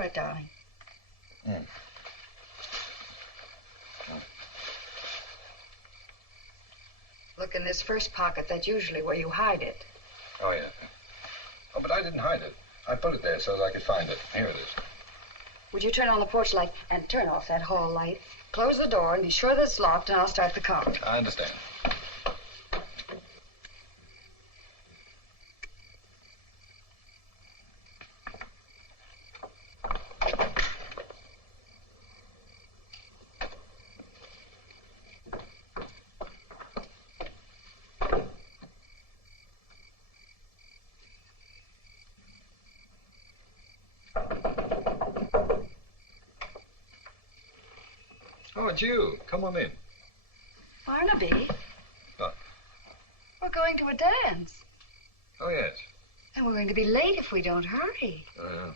for it, darling. Mm. Look in this first pocket. That's usually where you hide it. Oh, yeah. Oh, but I didn't hide it. I put it there so that I could find it. Here it is. Would you turn on the porch light and turn off that hall light? Close the door and be sure that it's locked, and I'll start the car. I understand. Oh, it's you. Come on in. Barnaby? What? We're going to a dance. Oh, yes. And we're going to be late if we don't hurry. Yeah.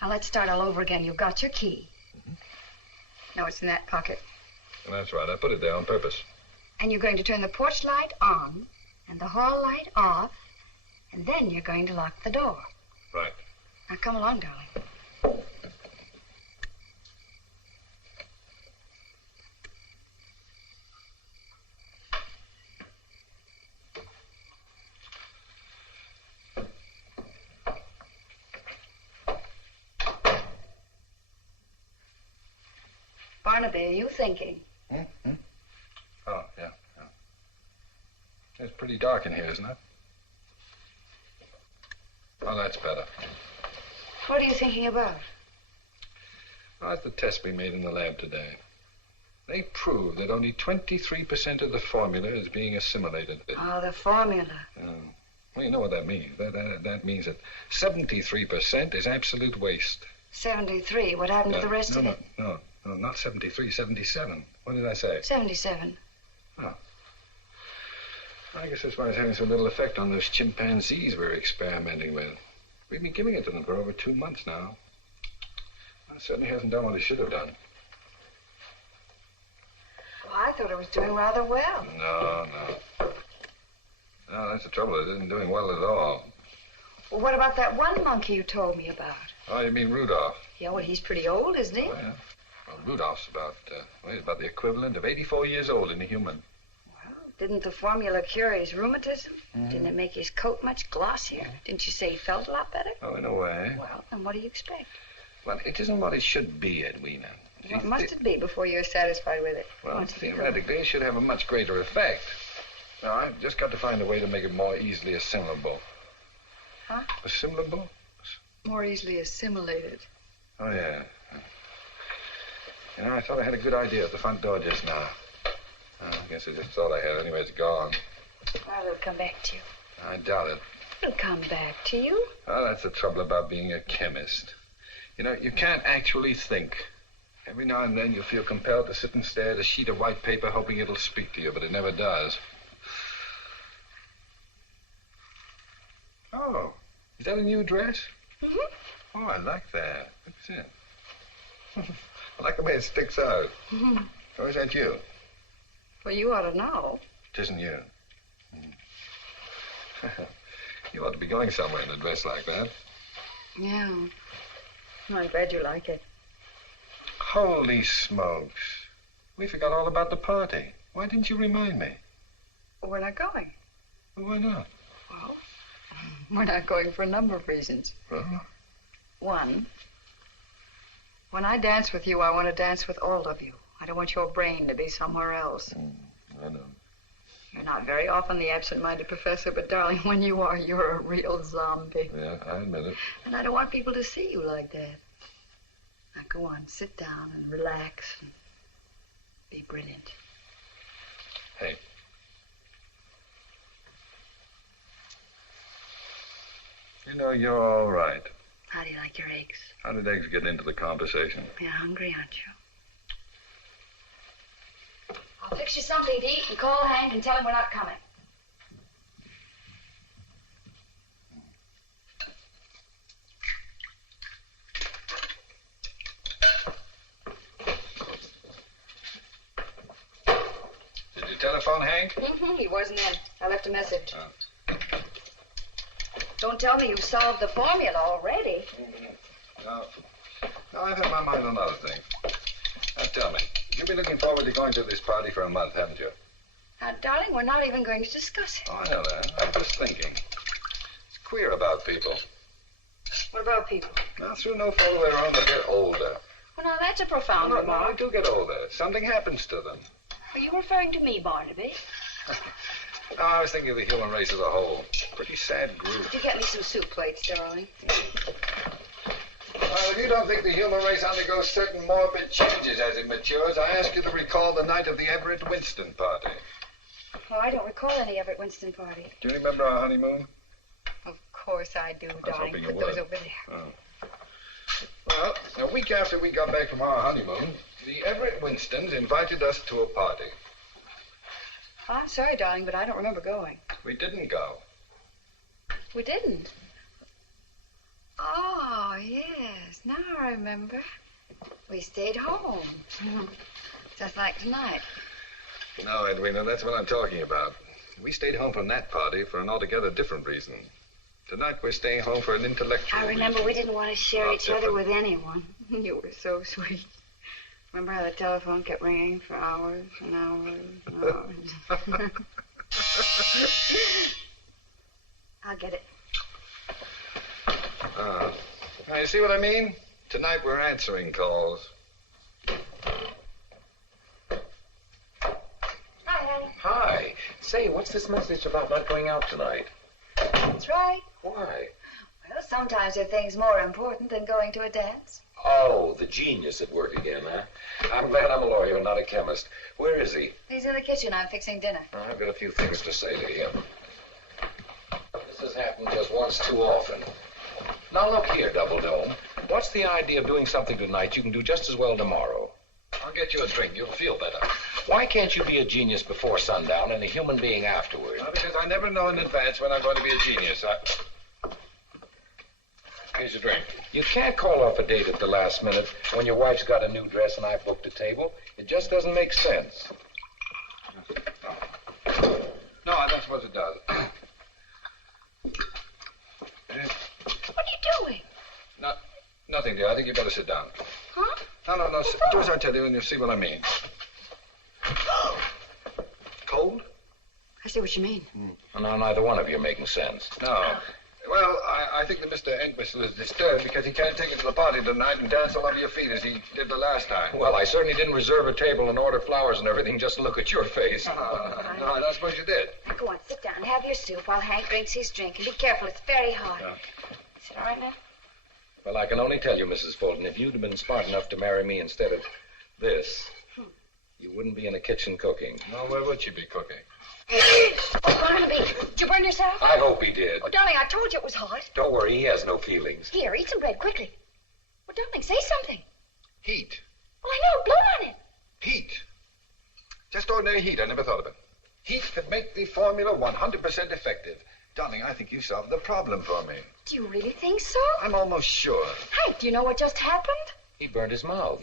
Now, let's start all over again. You've got your key. Mm-hmm. No, it's in that pocket. That's right. I put it there on purpose. And you're going to turn the porch light on and the hall light off, and then you're going to lock the door. Right. Now, come along, darling. Barnaby, are you thinking? Mm-hmm. Oh, yeah. It's pretty dark in here, isn't it? Oh, that's better. What are you thinking about? Oh, it's the test we made in the lab today. They proved that only 23% of the formula is being assimilated. Oh, the formula. Well, you know what that means. That means that 73% is absolute waste. 73. What happened to the rest of it? No, not 73, 77. What did I say? 77. Oh. I guess that's why it's having so little effect on those chimpanzees we're experimenting with. We've been giving it to them for over 2 months now. It certainly hasn't done what it should have done. Well, I thought it was doing rather well. No, that's the trouble. It isn't doing well at all. Well, what about that one monkey you told me about? Oh, you mean Rudolph? Yeah, well, he's pretty old, isn't he? Oh, yeah. Well, Rudolph's he's about the equivalent of 84 years old in a human. Well, didn't the formula cure his rheumatism? Mm-hmm. Didn't it make his coat much glossier? Mm-hmm. Didn't you say he felt a lot better? Oh, in a way. Well, then what do you expect? Well, it isn't what it should be, Edwina. What must it be before you're satisfied with it? Well, theoretically, it should have a much greater effect. Now, I've just got to find a way to make it more easily assimilable. Huh? Assimilable? More easily assimilated. Oh, yeah. You know, I thought I had a good idea at the front door just now. I guess I just thought I had. Anyway, it's gone. Well, it'll come back to you. I doubt it. It'll come back to you. Well, that's the trouble about being a chemist. You know, you can't actually think. Every now and then you'll feel compelled to sit and stare at a sheet of white paper hoping it'll speak to you, but it never does. Oh, is that a new dress? Mm-hmm. Oh, I like that. What's it? I like the way it sticks out. Mm-hmm. Oh, is that you? Well, you ought to know. It isn't you. You ought to be going somewhere in a dress like that. Yeah. I'm glad you like it. Holy smokes. We forgot all about the party. Why didn't you remind me? Well, we're not going. Well, why not? Well, we're not going for a number of reasons. Well? One, when I dance with you, I want to dance with all of you. I don't want your brain to be somewhere else. I know. You're not very often the absent-minded professor, but, darling, when you are, you're a real zombie. Yeah, I admit it. And I don't want people to see you like that. Now, go on, sit down and relax and be brilliant. Hey. You know, you're all right. How do you like your eggs? How did eggs get into the conversation? You're hungry, aren't you? I'll fix you something to eat and call Hank and tell him we're not coming. Did you telephone Hank? Mm-hmm. He wasn't in. I left a message. Oh. Don't tell me you've solved the formula already. No, I've had my mind on other things. Now, tell me, you've been looking forward to going to this party for a month, haven't you? Now, darling, we're not even going to discuss it. Oh, I know that. I'm just thinking. It's queer about people. What about people? Now, through no fault of their own, they get older. Well, now, that's a profound No, remark. they do get older. Something happens to them. Are you referring to me, Barnaby? No, I was thinking of the human race as a whole. Pretty sad group. Could you get me some soup plates, darling? Well, if you don't think the human race undergoes certain morbid changes as it matures, I ask you to recall the night of the Everett Winston party. Oh, I don't recall any Everett Winston party. Do you remember our honeymoon? Of course I do, darling. hoping you Put those would. over there. Oh. Well, a week after we got back from our honeymoon, the Everett Winstons invited us to a party. Oh, I'm sorry, darling, but I don't remember going. We didn't go. We didn't? Oh, yes. Now I remember. We stayed home. Just like tonight. No, Edwina, that's what I'm talking about. We stayed home from that party for an altogether different reason. Tonight we're staying home for an intellectual I remember reason. we didn't want to share Not each other different. with anyone. You were so sweet. Remember how the telephone kept ringing for hours and hours and hours? I'll get it. Now, you see what I mean? Tonight we're answering calls. Hi, honey. Hi. Say, what's this message about not going out tonight? That's right. Why? Well, sometimes there are things more important than going to a dance. Oh, the genius at work again, huh? I'm glad I'm a lawyer and not a chemist. Where is he? He's in the kitchen. I'm fixing dinner. I've got a few things to say to him. This has happened just once too often. Now look here, Double Dome. What's the idea of doing something tonight you can do just as well tomorrow? I'll get you a drink. You'll feel better. Why can't you be a genius before sundown and a human being afterward? Well, because I never know in advance when I'm going to be a genius. Here's your drink. You can't call off a date at the last minute when your wife's got a new dress and I've booked a table. It just doesn't make sense. No, I don't suppose it does. What are you doing? Nothing, dear. I think you better sit down. Huh? No. Do as I tell you and you'll see what I mean. Cold? I see what you mean. Well, now neither one of you are making sense. No. Well, I think that Mr. Entwistle is disturbed because he can't take you to the party tonight and dance all over your feet as he did the last time. Well, I certainly didn't reserve a table and order flowers and everything just to look at your face. No, I don't suppose you did. Now, go on, sit down. Have your soup while Hank drinks his drink. And be careful, it's very hot. Yeah. Is it all right now? Well, I can only tell you, Mrs. Fulton, if you'd have been smart enough to marry me instead of this, you wouldn't be in the kitchen cooking. No, where would she be cooking? Oh, Barnaby, did you burn yourself? I hope he did. Oh, darling, I told you it was hot. Don't worry, he has no feelings. Here, eat some bread, quickly. Well, darling, say something. Heat. Well, I know, blow on it. Heat. Just ordinary heat. I never thought of it. Heat could make the formula 100% effective. Darling, I think you solved the problem for me. Do you really think so? I'm almost sure. Hank, do you know what just happened? He burned his mouth.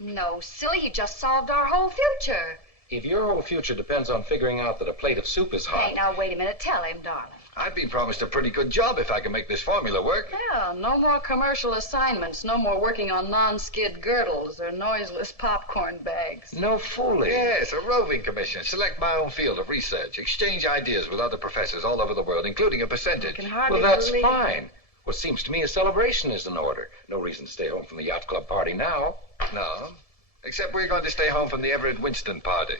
No, silly, you just solved our whole future. If your whole future depends on figuring out that a plate of soup is hot... Hey, now, wait a minute. Tell him, darling. I've been promised a pretty good job if I can make this formula work. Yeah, no more commercial assignments. No more working on non-skid girdles or noiseless popcorn bags. No fooling. Yes, a roving commission. Select my own field of research. Exchange ideas with other professors all over the world, including a percentage. I can hardly Well, that's believe fine. What seems to me a celebration is in order. No reason to stay home from the yacht club party now. No. Except we're going to stay home from the Everett Winston party.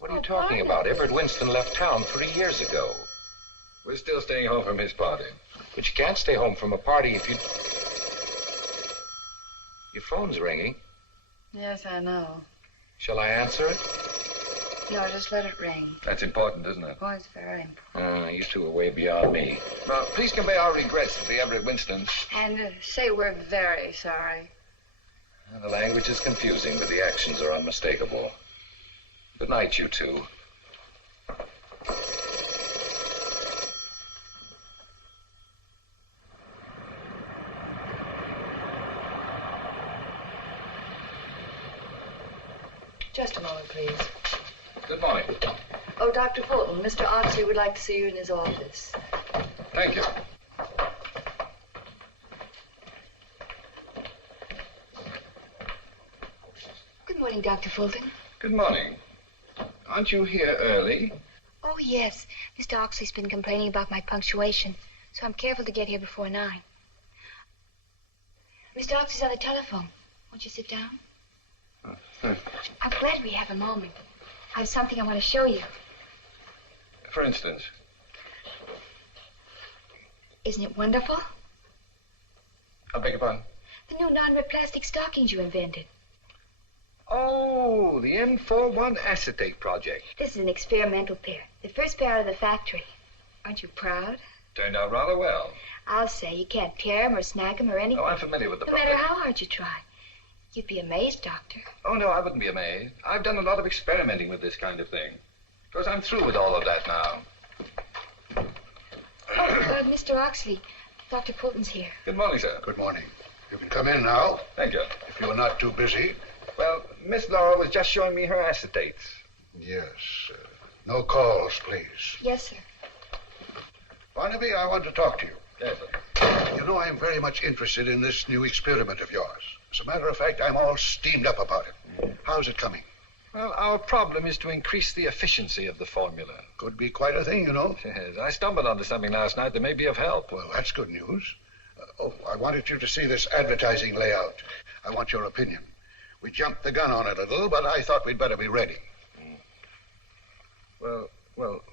What are you talking about? Everett Winston left town 3 years ago. We're still staying home from his party. But you can't stay home from a party if you... Your phone's ringing. Yes, I know. Shall I answer it? No, just let it ring. That's important, isn't it? Oh, it's very important. You two are way beyond me. Well, please convey our regrets to the Everett Winstons. And say we're very sorry. The language is confusing, but the actions are unmistakable. Good night, you two. Just a moment, please. Good morning. Oh, Dr. Fulton, Mr. Oxley would like to see you in his office. Thank you. Good morning, Dr. Fulton. Good morning. Aren't you here early? Oh, yes. Mr. Oxley's been complaining about my punctuation, so I'm careful to get here before 9. Mr. Oxley's on the telephone. Won't you sit down? I'm glad we have a moment. I have something I want to show you. For instance? Isn't it wonderful? I beg your pardon? The new non-rip plastic stockings you invented. Oh, the M41 acetate project. This is an experimental pair. The first pair out of the factory. Aren't you proud? Turned out rather well. I'll say, you can't tear them or snag them or anything. Oh, I'm familiar with the No product. matter how hard you try. You'd be amazed, Doctor. Oh, no, I wouldn't be amazed. I've done a lot of experimenting with this kind of thing. Of course, I'm through with all of that now. Oh, Mr. Oxley, Dr. Fulton's here. Good morning, sir. Good morning. You can come in now, Thank you. if you're not too busy. Well, Miss Laura was just showing me her acetates. Yes. No calls, please. Yes, sir. Barnaby, I want to talk to you. Yes, sir. You know, I'm very much interested in this new experiment of yours. As a matter of fact, I'm all steamed up about it. How's it coming? Well, our problem is to increase the efficiency of the formula. Could be quite a thing, you know. Yes, I stumbled onto something last night that may be of help. Well, that's good news. I wanted you to see this advertising layout. I want your opinion. We jumped the gun on it a little, but I thought we'd better be ready. Well,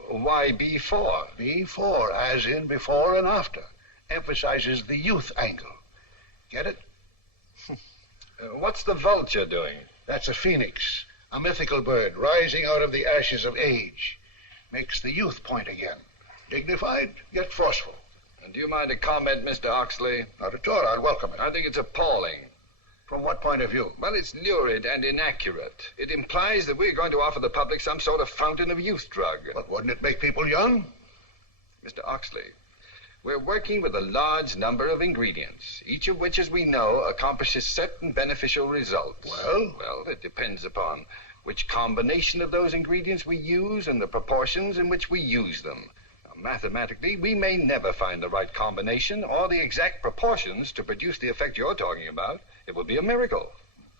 why B4? B4, as in before and after. Emphasizes the youth angle. Get it? What's the vulture doing? That's a phoenix, a mythical bird rising out of the ashes of age. Makes the youth point again. Dignified, yet forceful. And do you mind a comment, Mr. Oxley? Not at all. I'll welcome it. I think it's appalling. From what point of view? Well, it's lurid and inaccurate. It implies that we're going to offer the public some sort of fountain of youth drug. But wouldn't it make people young? Mr. Oxley, we're working with a large number of ingredients, each of which, as we know, accomplishes certain beneficial results. Well? Well, it depends upon which combination of those ingredients we use and the proportions in which we use them. Now, mathematically, we may never find the right combination or the exact proportions to produce the effect you're talking about. It would be a miracle.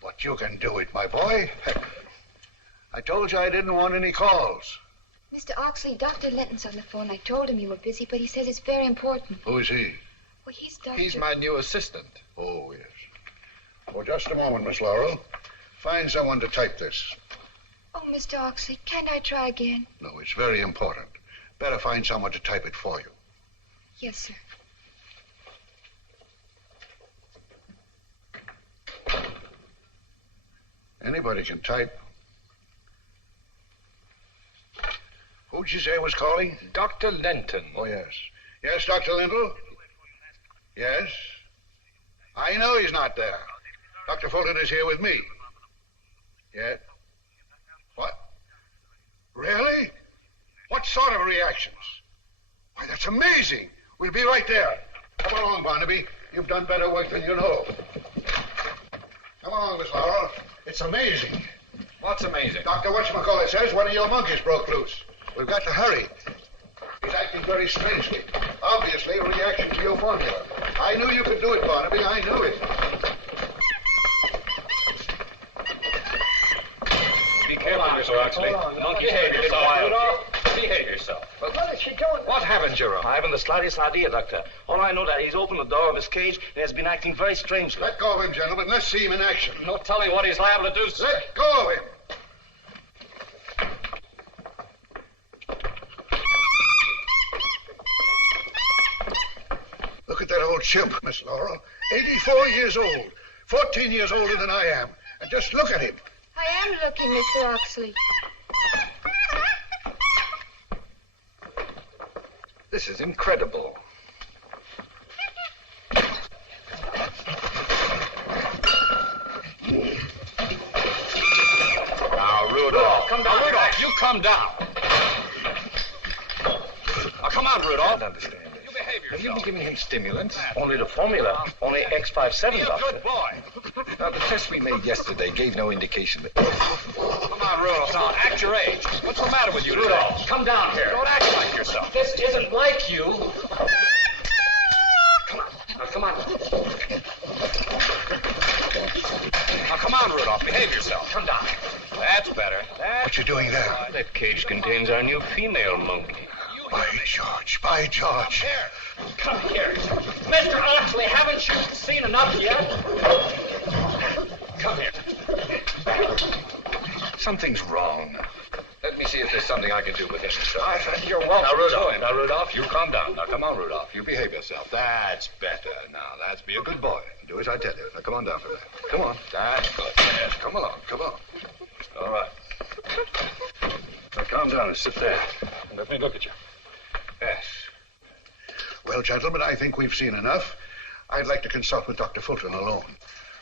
But you can do it, my boy. I told you I didn't want any calls. Mr. Oxley, Dr. Linton's on the phone. I told him you were busy, but he says it's very important. Who is he? Well, he's Dr. He's my new assistant. Oh, yes. Well, just a moment, Miss Laurel. Find someone to type this. Oh, Mr. Oxley, can't I try again? No, it's very important. Better find someone to type it for you. Yes, sir. Anybody can type. Who'd you say was calling? Dr. Linton. Oh, yes. Yes, Dr. Lindell? Yes. I know he's not there. Dr. Fulton is here with me. Yes. What? Really? What sort of reactions? Why, that's amazing. We'll be right there. Come along, Barnaby. You've done better work than you know. Come along, Miss Laurel. It's amazing. What's amazing? Dr. Whatchamacallit says one of your monkeys broke loose. We've got to hurry. He's acting very strangely. Obviously, a reaction to your formula. I knew you could do it, Barnaby. I knew it. Be careful, Mr. Oxley. Monkey, behave yourself. Behave yourself. But what is she doing? What happened, Jerome? I haven't the slightest idea, Doctor. All I know that he's opened the door of his cage and has been acting very strangely. Let go of him, gentlemen. Let's see him in action. No telling what he's liable to do, sir. Let go of him. Look at that old chimp, Miss Laurel. 84 years old. 14 years older than I am. And just look at him. I am looking, Mr. Oxley. This is incredible. Now, Rudolph. Come down, Rudolph. You come down. Now, come on, Rudolph. I don't understand this. You behave Have you yourself. been giving him stimulants? Only the formula. Only X57, Be a Doctor. good boy. Now, the test we made yesterday gave no indication that... Come on, Rudolph. Now, act your age. What's the matter with you, Rudolph? Come down here. Don't act like yourself. This isn't like you. Come on. Now, come on. Now, come on, Rudolph. Behave yourself. Come down. That's better. What you doing there? That cage contains our new female monkey. By George, by George. Come here. Mr. Oxley, haven't you seen enough yet? Come here. Something's wrong. Let me see if there's something I can do with him, sir. You're welcome. Now, Rudolph, you calm down. Now, come on, Rudolph. You behave yourself. That's better. Now, be a good boy. Do as I tell you. Now, come on down for that. Come on. That's good. Yes, come along. Come on. All right. Now, calm down and sit there. And let me look at you. Yes. Well, gentlemen, I think we've seen enough. I'd like to consult with Dr. Fulton alone.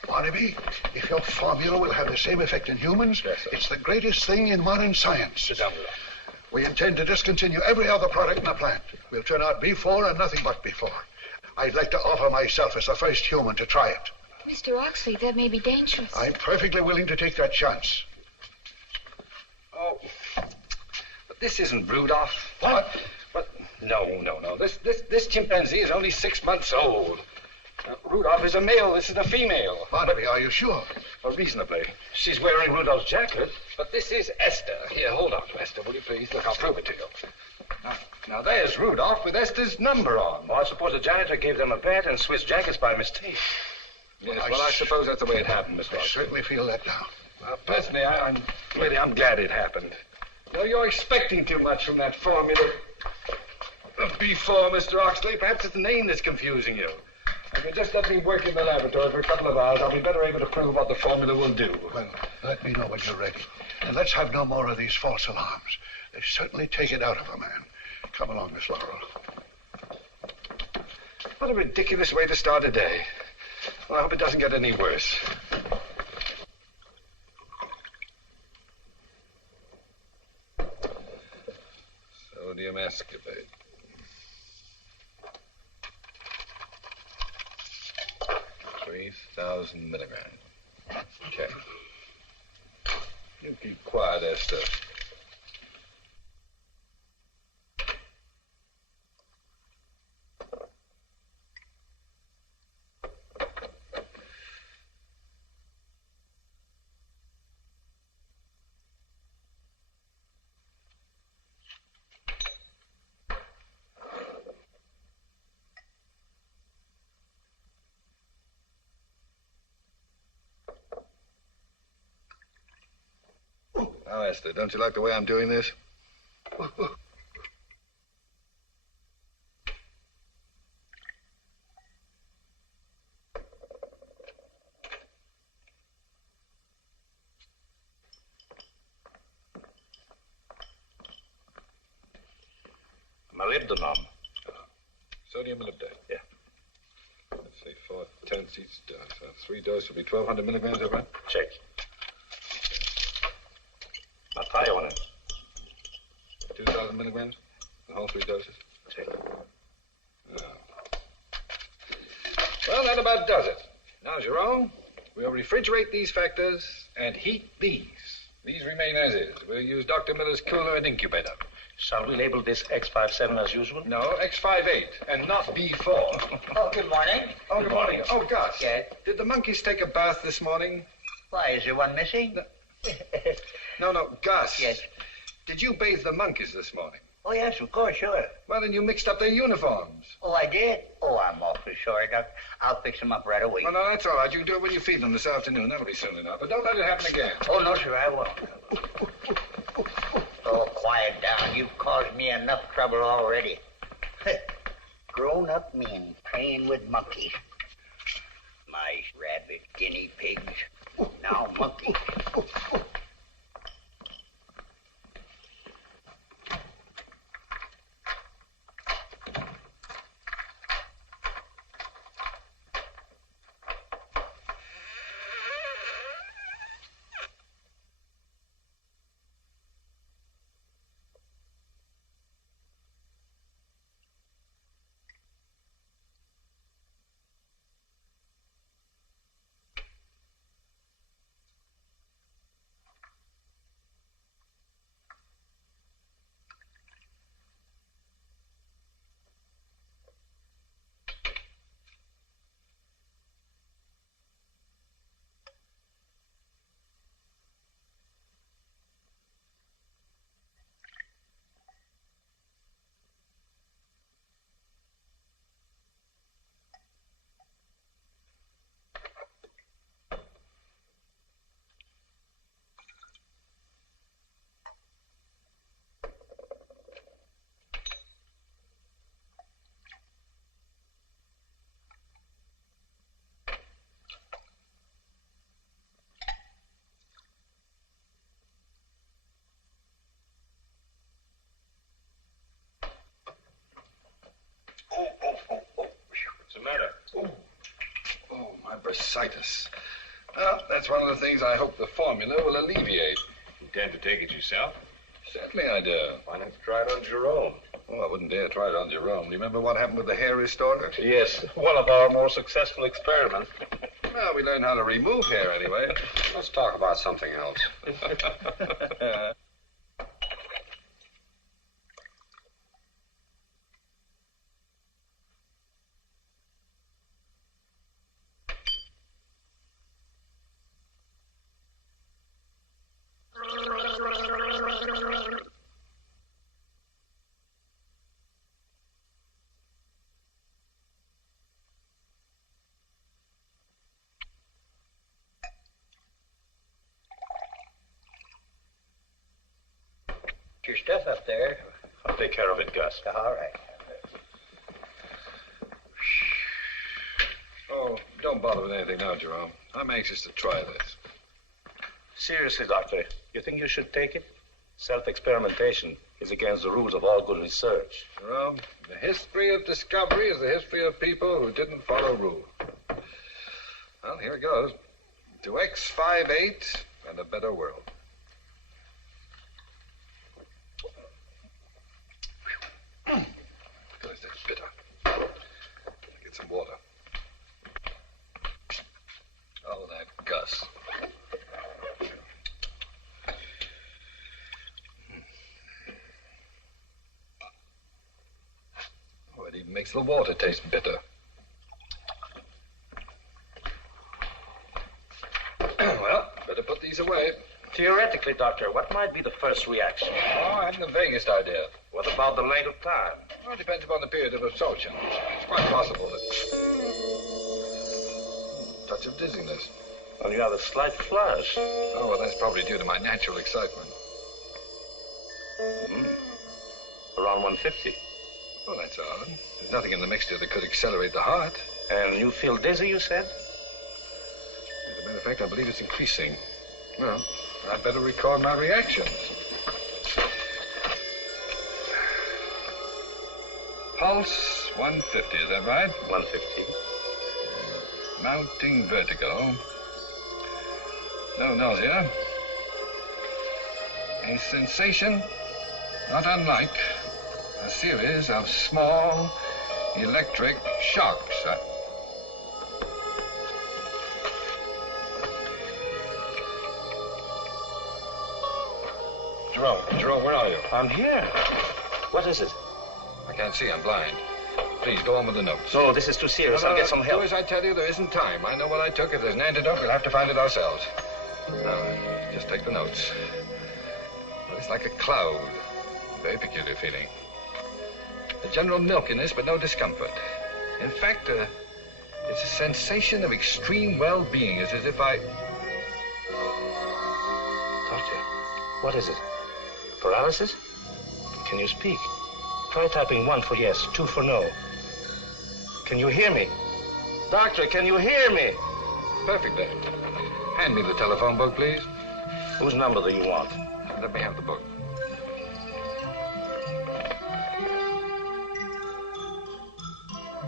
Barnaby, if your formula will have the same effect in humans, yes, sir. It's the greatest thing in modern science. Sit down, Rudolph. We intend to discontinue every other product in the plant. We'll turn out B4 and nothing but B4. I'd like to offer myself as the first human to try it. Mr. Oxley, that may be dangerous. I'm perfectly willing to take that chance. Oh, but this isn't Rudolph. What? But no. This chimpanzee is only 6 months old. Rudolph is a male. This is a female. Barnaby, are you sure? Well, reasonably. She's wearing Rudolph's jacket. But this is Esther. Here, hold on, Esther, will you please? Look, I'll prove it to you. Now there's Rudolph with Esther's number on. Well, I suppose the janitor gave them a bet and switched jackets by mistake. Yes, well, I suppose that's the way it happened, Miss I Watson. certainly feel that now. Well, personally, I'm glad it happened. No, you're expecting too much from that formula of B4, Mr. Oxley. Perhaps it's the name that's confusing you. If you just let me work in the laboratory for a couple of hours, I'll be better able to prove what the formula will do. Well, let me know when you're ready. And let's have no more of these false alarms. They certainly take it out of a man. Come along, Miss Laurel. What a ridiculous way to start a day. Well, I hope it doesn't get any worse. Sodium ascorbate. 3,000 milligrams. Check. You keep quiet, Esther. Now, Esther, don't you like the way I'm doing this? Molybdenum. Sodium molybdate. Yeah. Let's see, 4/10 each dose. So 3 doses will be 1,200 milligrams, is that right? Check. Now tie on it. 2,000 milligrams? The whole 3 doses? Check. No. Well, that about does it. Now, Jerome, we'll refrigerate these factors and heat these. These remain as is. We'll use Dr. Miller's cooler and incubator. Shall we label this X57 as usual? No, X58, and not B4. Oh, good morning. Oh, good morning. Oh, Gus. Yes? Did the monkeys take a bath this morning? Why, is there one missing? No, Gus. Yes. Did you bathe the monkeys this morning? Oh, yes, of course, sure. Well, then you mixed up their uniforms. Oh, I did? Oh, I'm awfully sorry, Doc. I'll fix them up right away. Oh, no, that's all right. You can do it when you feed them this afternoon. That'll be soon enough. But don't let it happen again. Oh, no, sir, I won't. Oh, quiet down. You've caused me enough trouble already. Grown-up men playing with monkeys. Mice, rabbits, guinea pigs. Now monkeys. bursitis. Well, that's one of the things I hope the formula will alleviate. Intend to take it yourself? Certainly I do. Why not try it on Jerome? Oh, I wouldn't dare try it on Jerome. Do you remember what happened with the hair restorer? Yes, one of our more successful experiments. Well, we learned how to remove hair anyway. Let's talk about something else. Your stuff up there. I'll take care of it, Gus. All right. Oh, don't bother with anything now, Jerome. I'm anxious to try this. Seriously, Doctor, you think you should take it? Self-experimentation is against the rules of all good research. Jerome, the history of discovery is the history of people who didn't follow rules. Well, here it goes. To X58 and a better world. Good, that's bitter. Get some water. Oh, that Gus. Oh, it even makes the water taste bitter. Well, better put these away. Theoretically, Doctor, what might be the first reaction? Oh, I haven't the vaguest idea. What about the length of time? Well, it depends upon the period of absorption. It's quite possible that... touch of dizziness. Well, you have a slight flush. Oh, well, that's probably due to my natural excitement. Around 150. Well, that's odd. There's nothing in the mixture that could accelerate the heart. And you feel dizzy, you said? As a matter of fact, I believe it's increasing. Well, I'd better record my reactions. Pulse 150, is that right? 150. Mounting vertigo. No nausea. A sensation not unlike a series of small electric shocks. Jerome, where are you? I'm here. What is it? I can't see, I'm blind. Please, go on with the notes. No, this is too serious. I'll get some help. Do as I tell you, there isn't time. I know what I took. If there's an antidote, we'll have to find it ourselves. Now, just take the notes. Well, it's like a cloud. Very peculiar feeling. A general milkiness, but no discomfort. In fact, it's a sensation of extreme well-being. It's as if I... Doctor, what is it? Paralysis? Can you speak? Try typing 1 for yes, 2 for no. Can you hear me? Doctor, can you hear me? Perfectly. Hand me the telephone book, please. Whose number do you want? Let me have the book.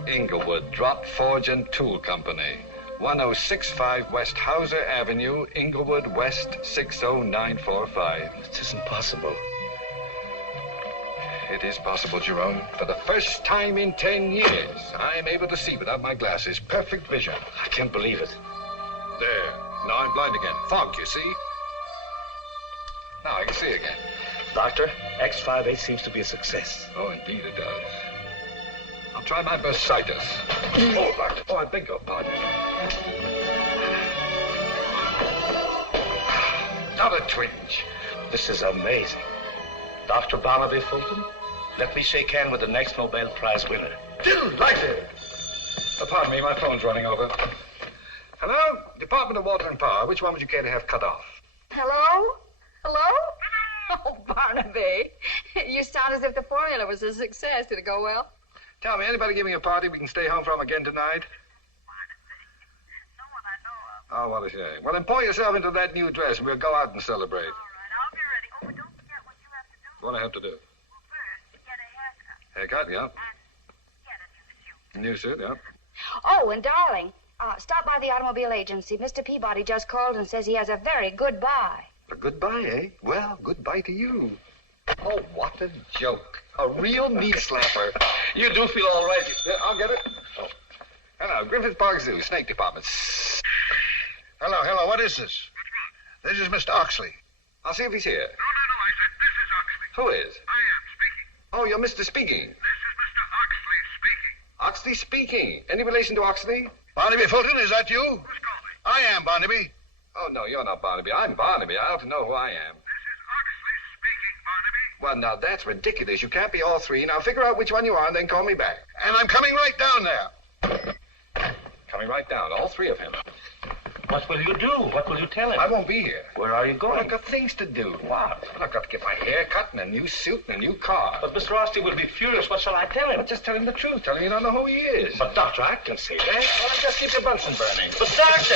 Inglewood Drop Forge and Tool Company, 1065 West Hauser Avenue, Inglewood, West 60945. It isn't possible. It is possible, Jerome. For the first time in 10 years, I am able to see without my glasses. Perfect vision. I can't believe it. There. Now I'm blind again. Fog, you see? Now I can see again. Doctor, X58 seems to be a success. Oh, indeed it does. I'll try my bursitis. Oh, doctor. Oh, I beg your pardon. Not a twinge. This is amazing. Dr. Barnaby Fulton, let me shake hand with the next Nobel Prize winner. Delighted. Pardon me, my phone's running over. Hello? Department of Water and Power. Which one would you care to have cut off? Hello? Hello? Oh, Barnaby. You sound as if the formula was a success. Did it go well? Tell me, anybody giving a party we can stay home from again tonight? No one I know of. Oh, what a shame. Well, then pour yourself into that new dress and we'll go out and celebrate. All right, I'll be ready. Oh, but don't forget what you have to do. What do I have to do? Well, first, get a haircut. Haircut, yeah. And get a new suit. New suit, yeah. Oh, and darling, Stop by the automobile agency. Mr. Peabody just called and says he has a very good buy. A goodbye, eh? Well, goodbye to you. Oh, what a joke. A real knee slapper. You do feel all right. Yeah, I'll get it. Oh. Hello, Griffith Park Zoo, Snake Department. Hello, what is this? This is Mr. Oxley. I'll see if he's here. No, I said this is Oxley. Who is? I am speaking. Oh, you're Mr. Speaking. This is Mr. Oxley speaking. Oxley Speaking. Any relation to Oxley? Barnaby Fulton, is that you? Who's calling? I am Barnaby. Oh, no, you're not Barnaby. I'm Barnaby. I ought to know who I am. This is Oxley speaking, Barnaby. Well, now, that's ridiculous. You can't be all three. Now, figure out which one you are and then call me back. And I'm coming right down there. Coming right down, all three of him. What will you do? What will you tell him? I won't be here. Where are you Well, going? I've got things to do. What? I've got to get my hair cut and a new suit and a new car. But Mr. Oxley will be furious. What shall I tell him? But just tell him the truth. Tell him you don't know who he is. But, Doctor, I can say that. Well, just keep your Bunsen burning. But, Doctor!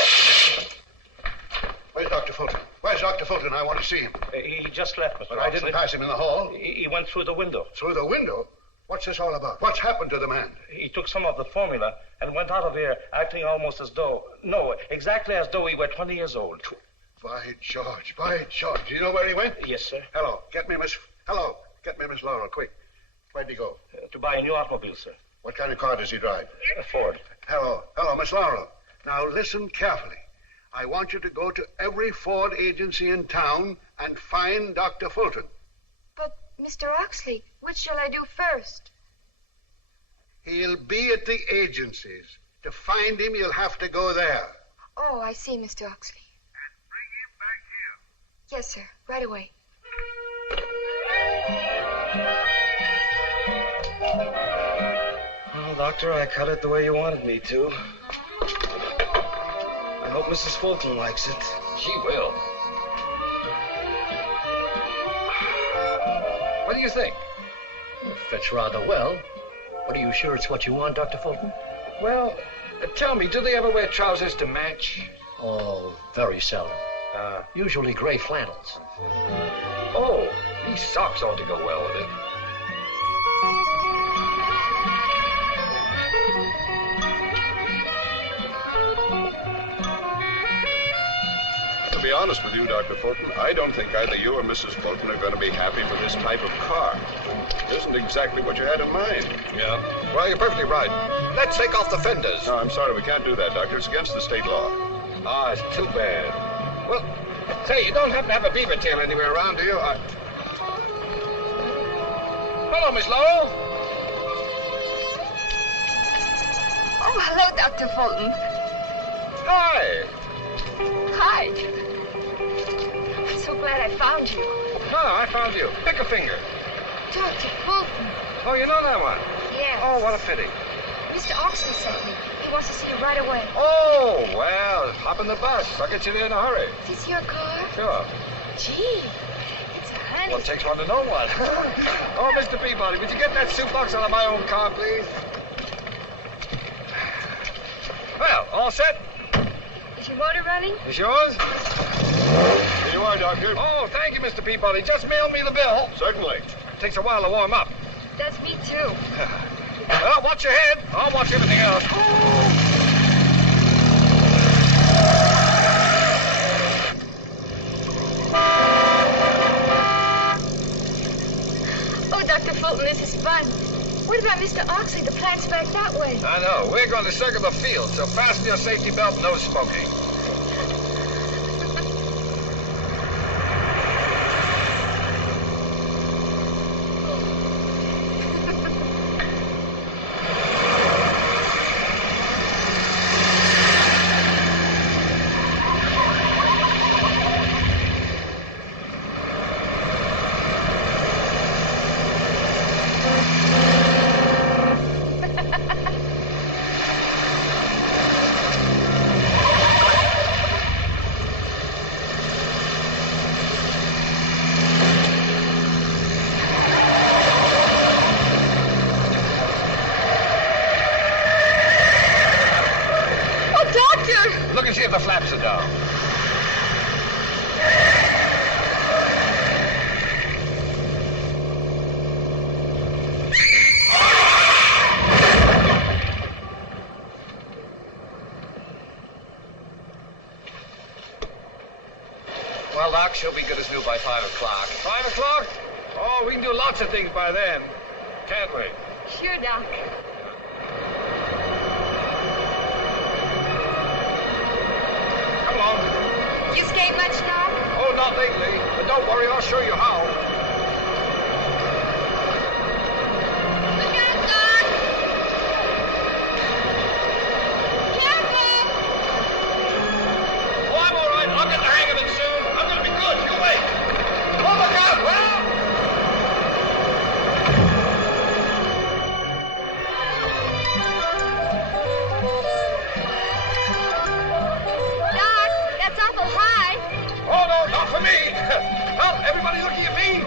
Where's Dr. Fulton? Where's Dr. Fulton? I want to see him. He just left, Mr. But I Oxley. didn't pass him in the hall. He went through the window. Through the window? What's this all about? What's happened to the man? He took some of the formula and went out of here acting almost as though... No, exactly as though he were 20 years old. By George, by George. Do you know where he went? Yes, sir. Hello, get me Miss Laurel, quick. Where'd he go? To buy a new automobile, sir. What kind of car does he drive? A Ford. Hello, Miss Laurel. Now listen carefully. I want you to go to every Ford agency in town and find Dr. Fulton. But, Mr. Oxley, which shall I do first? He'll be at the agencies. To find him, you'll have to go there. Oh, I see, Mr. Oxley. And bring him back here. Yes, sir. Right away. Well, Doctor, I cut it the way you wanted me to. I hope Mrs. Fulton likes it. She will. What do you think? Fits rather well. But are you sure it's what you want, Dr. Fulton? Well, tell me, do they ever wear trousers to match? Oh, very seldom. Usually gray flannels. Oh, these socks ought to go well with it. To be honest with you, Dr. Fulton, I don't think either you or Mrs. Fulton are going to be happy with this type of car. It isn't exactly what you had in mind. Yeah. Well, you're perfectly right. Let's take off the fenders. No, I'm sorry, we can't do that, Doctor. It's against the state law. Ah, it's too bad. Well, say, you don't happen to have a beaver tail anywhere around, do you? Hello, Miss Laurel. Oh, hello, Dr. Fulton. Hi. Hi. I'm so glad I found you. No, I found you. Pick a finger. Dr. Fulton. Oh, you know that one? Yes. Oh, what a pity. Mr. Oxley sent me. He wants to see you right away. Oh, well, hop in the bus. I'll get you there in a hurry. Is this your car? Sure. Gee, it's a handy... Well, it takes one to know one. Oh, Mr. Peabody, would you get that soup box out of my own car, please? Well, all set? Is your motor running? Is yours? Here you are, Doctor. Oh, thank you, Mr. Peabody. Just mail me the bill. Certainly. Takes a while to warm up. Does me too. Well, watch your head. I'll watch everything else. Oh, Dr. Fulton, this is fun. What about Mr. Oxley? The plant's back that way. I know. We're going to circle the field, so fasten your safety belt and no smoking. Look and see if the flaps are down. Doc. She'll be good as new by 5 o'clock. 5 o'clock? Oh, we can do lots of things by then. Can't we? Sure, Doc. Come along. You skate much, Doc? Oh, not lately. But don't worry, I'll show you how. Look out, Doc! Careful! Oh, I'm all right. I'll get the hang of it soon. I'm going to be good. You wait. Oh, look out! Well! Doc, that's awful high. Oh, no, not for me. Well, everybody looking at me.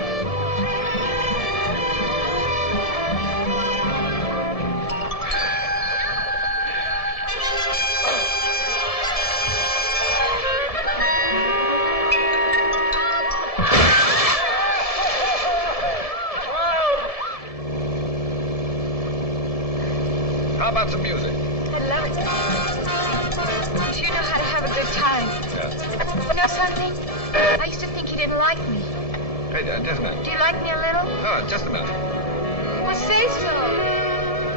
How about some music? I love it. You sure know how to have a good time. Yeah. You know something? I used to think you didn't like me. Hey, just a minute. Do you like me a little? No, just a minute. Well, say so.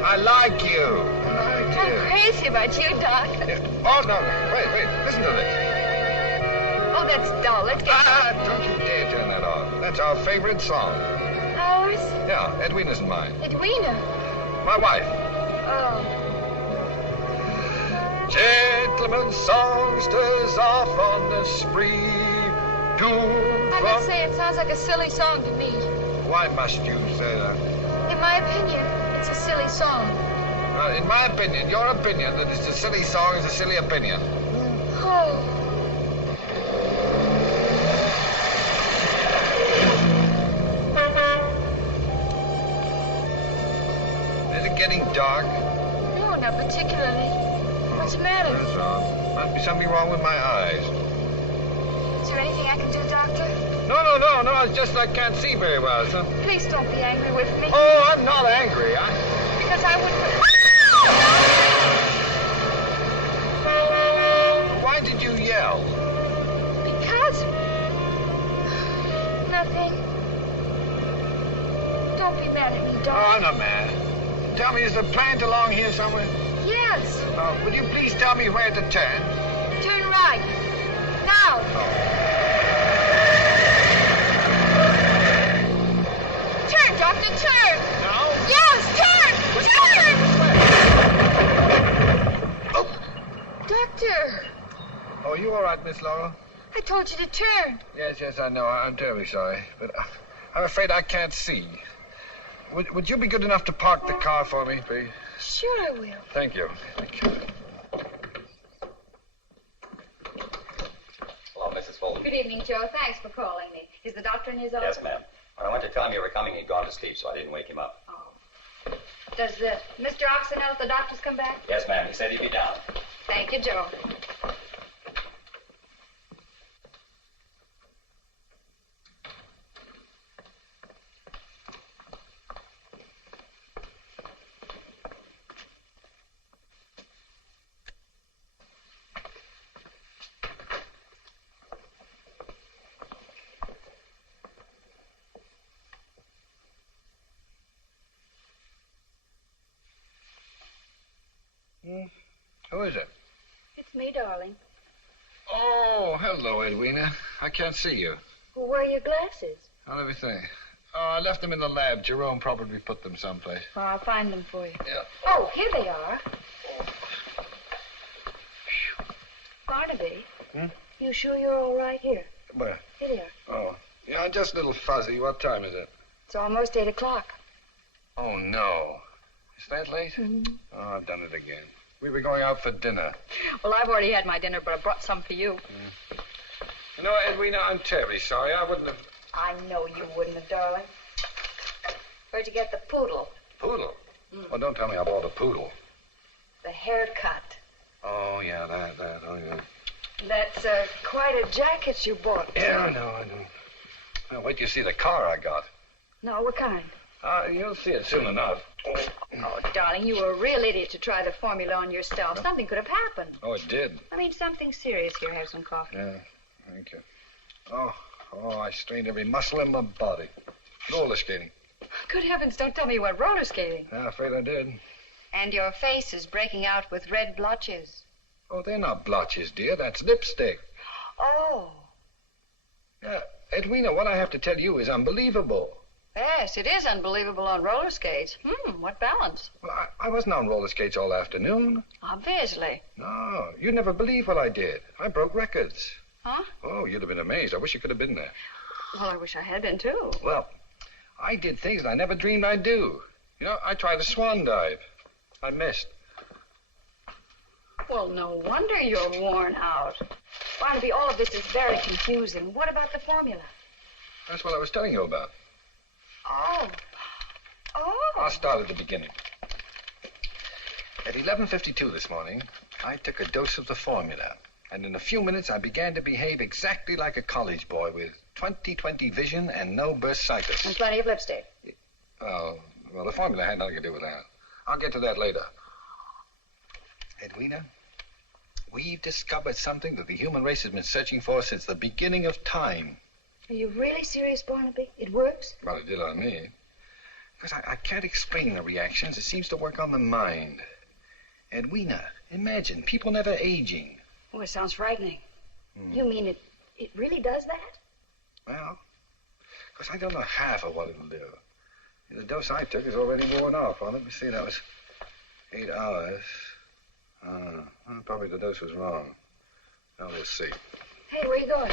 I like you. I'm crazy about you, Doc. Yeah. Oh, no. Wait. Listen to this. Oh, that's dull. Let's get... Don't you dare turn that off. That's our favorite song. Ours? Yeah, Edwina's and mine. Edwina. My wife. Oh. Gentlemen songsters off on the spree. I must say, it sounds like a silly song to me. Why must you say that? In my opinion, it's a silly song. In my opinion, your opinion that it's a silly song is a silly opinion. Oh. Is it getting dark? No, not particularly. What's the matter? What's wrong? Must be something wrong with my eyes. Is there anything I can do, Doctor? No. It's just I can't see very well, so. Please don't be angry with me. Oh, I'm not angry. Because I wouldn't... Why did you yell? Because... Nothing. Don't be mad at me, Doc. Oh, I'm not mad. Tell me, is the plant along here somewhere? Yes. Would you please tell me where to turn? Turn right. Now. Turn, Doctor, turn. Now? Yes, turn. Oh. Doctor. Oh, you all right, Miss Laurel? I told you to turn. Yes, I know. I'm terribly sorry. But I'm afraid I can't see. Would you be good enough to park the car for me, please? Sure I will. Thank you. Hello, Mrs. Fulton. Good evening, Joe. Thanks for calling me. Is the doctor in his office? Yes, ma'am. When I went to tell him you were coming, he'd gone to sleep, so I didn't wake him up. Oh. Does Mr. Oxon know if the doctor's come back? Yes, ma'am. He said he'd be down. Thank you, Joe. Who is it? It's me, darling. Oh, hello, Edwina. I can't see you. Well, where are your glasses? I'll let me think. Oh, I left them in the lab. Jerome probably put them someplace. Well, I'll find them for you. Yeah. Oh, here they are. Barnaby. You sure you're all right? Here. Where? Here they are. Oh, yeah, I'm just a little fuzzy. What time is it? It's almost 8 o'clock. Oh, no. Is that late? Mm-hmm. Oh, I've done it again. We were going out for dinner. Well, I've already had my dinner, but I brought some for you. You know, Edwina, I'm terribly sorry. I wouldn't have... I know you wouldn't have, darling. Where'd you get the poodle? Poodle? Oh, don't tell me I bought a poodle. The haircut. Oh, yeah, that. Oh, yeah. That's quite a jacket you bought. Yeah, I know. Well, wait till you see the car I got. No, what kind? You'll see it soon enough. Oh, darling, you were a real idiot to try the formula on yourself. Something could have happened. Oh, it did? I mean, something serious here. Have some coffee. Yeah, thank you. Oh, Oh, I strained every muscle in my body. Roller skating. Good heavens, don't tell me you went roller skating. Yeah, afraid I did. And your face is breaking out with red blotches. Oh, they're not blotches, dear. That's lipstick. Oh. Yeah, Edwina, what I have to tell you is unbelievable. Yes, it is unbelievable on roller skates. What balance. Well, I wasn't on roller skates all afternoon. Obviously. No, you'd never believe what I did. I broke records. Huh? Oh, you'd have been amazed. I wish you could have been there. Well, I wish I had been, too. Well, I did things that I never dreamed I'd do. You know, I tried a swan dive. I missed. Well, no wonder you're worn out. Barnaby, all of this is very confusing. What about the formula? That's what I was telling you about. Oh. I'll start at the beginning. At 11:52 this morning, I took a dose of the formula. And in a few minutes, I began to behave exactly like a college boy with 20/20 vision and no bursitis. And plenty of lipstick. Oh, well, the formula had nothing to do with that. I'll get to that later. Edwina, we've discovered something that the human race has been searching for since the beginning of time. Are you really serious, Barnaby? It works? Well, it did on me. Because I can't explain the reactions. It seems to work on the mind. Edwina, imagine, people never aging. Oh, it sounds frightening. You mean it really does that? Well, because I don't know half of what it'll do. The dose I took is already worn off. Well, let me see, that was 8 hours. Well, probably the dose was wrong. Now, we'll see. Hey, where you going?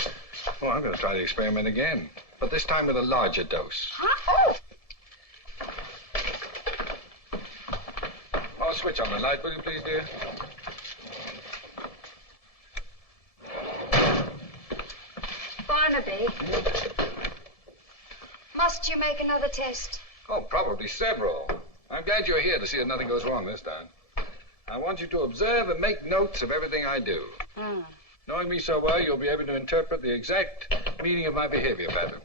Oh, I'm going to try the experiment again. But this time with a larger dose. Huh? Oh! Oh, switch on the light, will you please, dear? Barnaby. Must you make another test? Oh, probably several. I'm glad you're here to see that nothing goes wrong this time. I want you to observe and make notes of everything I do. Knowing me so well, you'll be able to interpret the exact meaning of my behavior pattern.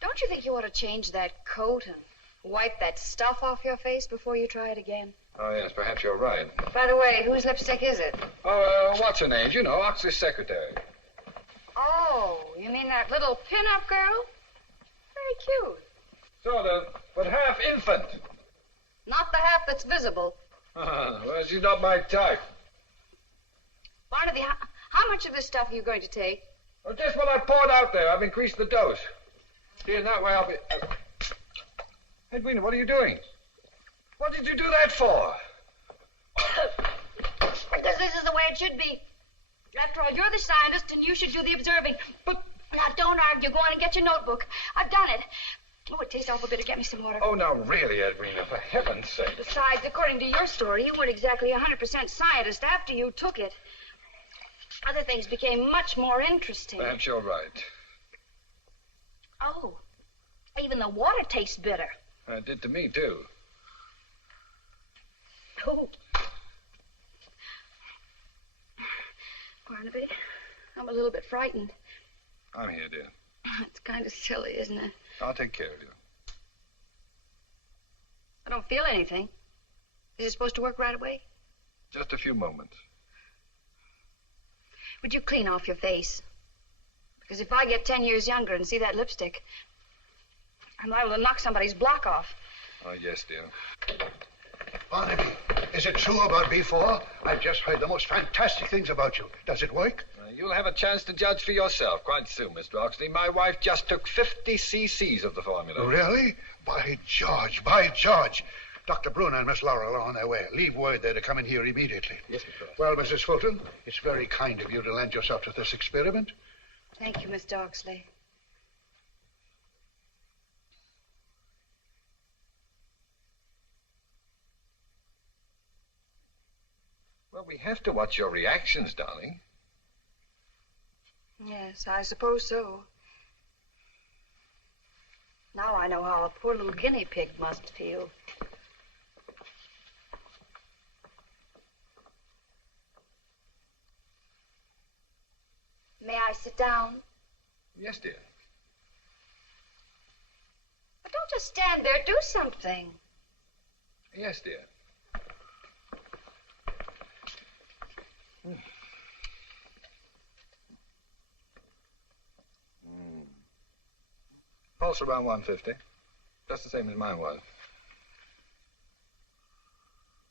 Don't you think you ought to change that coat and wipe that stuff off your face before you try it again? Oh, yes, perhaps you're right. By the way, whose lipstick is it? Oh, what's her name? You know, Ox's secretary. Oh, you mean that little pin-up girl? Very cute. Sort of, but half infant. Not the half that's visible. Well, she's not my type. Barnaby, how much of this stuff are you going to take? Well, just what I poured out there. I've increased the dose. See, in that way I'll be... Edwina, what are you doing? What did you do that for? Because this is the way it should be. After all, you're the scientist and you should do the observing. But... Now, don't argue. Go on and get your notebook. I've done it. Oh, it tastes awful bitter. Get me some water. Oh, now, really, Edwina, for heaven's sake. Besides, according to your story, you weren't exactly 100% scientist after you took it. Other things became much more interesting. Perhaps you're right. Oh, even the water tastes bitter. It did to me, too. Oh. Barnaby, I'm a little bit frightened. I'm here, dear. It's kind of silly, isn't it? I'll take care of you. I don't feel anything. Is it supposed to work right away? Just a few moments. Would you clean off your face? Because if I get 10 years younger and see that lipstick, I'm liable to knock somebody's block off. Oh, yes, dear. Barnaby, is it true about B4? I've just heard the most fantastic things about you. Does it work? You'll have a chance to judge for yourself quite soon, Mr. Oxley. My wife just took 50 cc's of the formula. Really? By George, by George. Dr. Bruner and Miss Laurel are on their way. Leave word they're to come in here immediately. Yes, Mr. Oxley. Well, Mrs. Fulton, it's very kind of you to lend yourself to this experiment. Thank you, Mr. Oxley. Well, we have to watch your reactions, darling. Yes, I suppose so. Now I know how a poor little guinea pig must feel. May I sit down? Yes, dear. But don't just stand there. Do something. Yes, dear. pulse around 150. Just the same as mine was.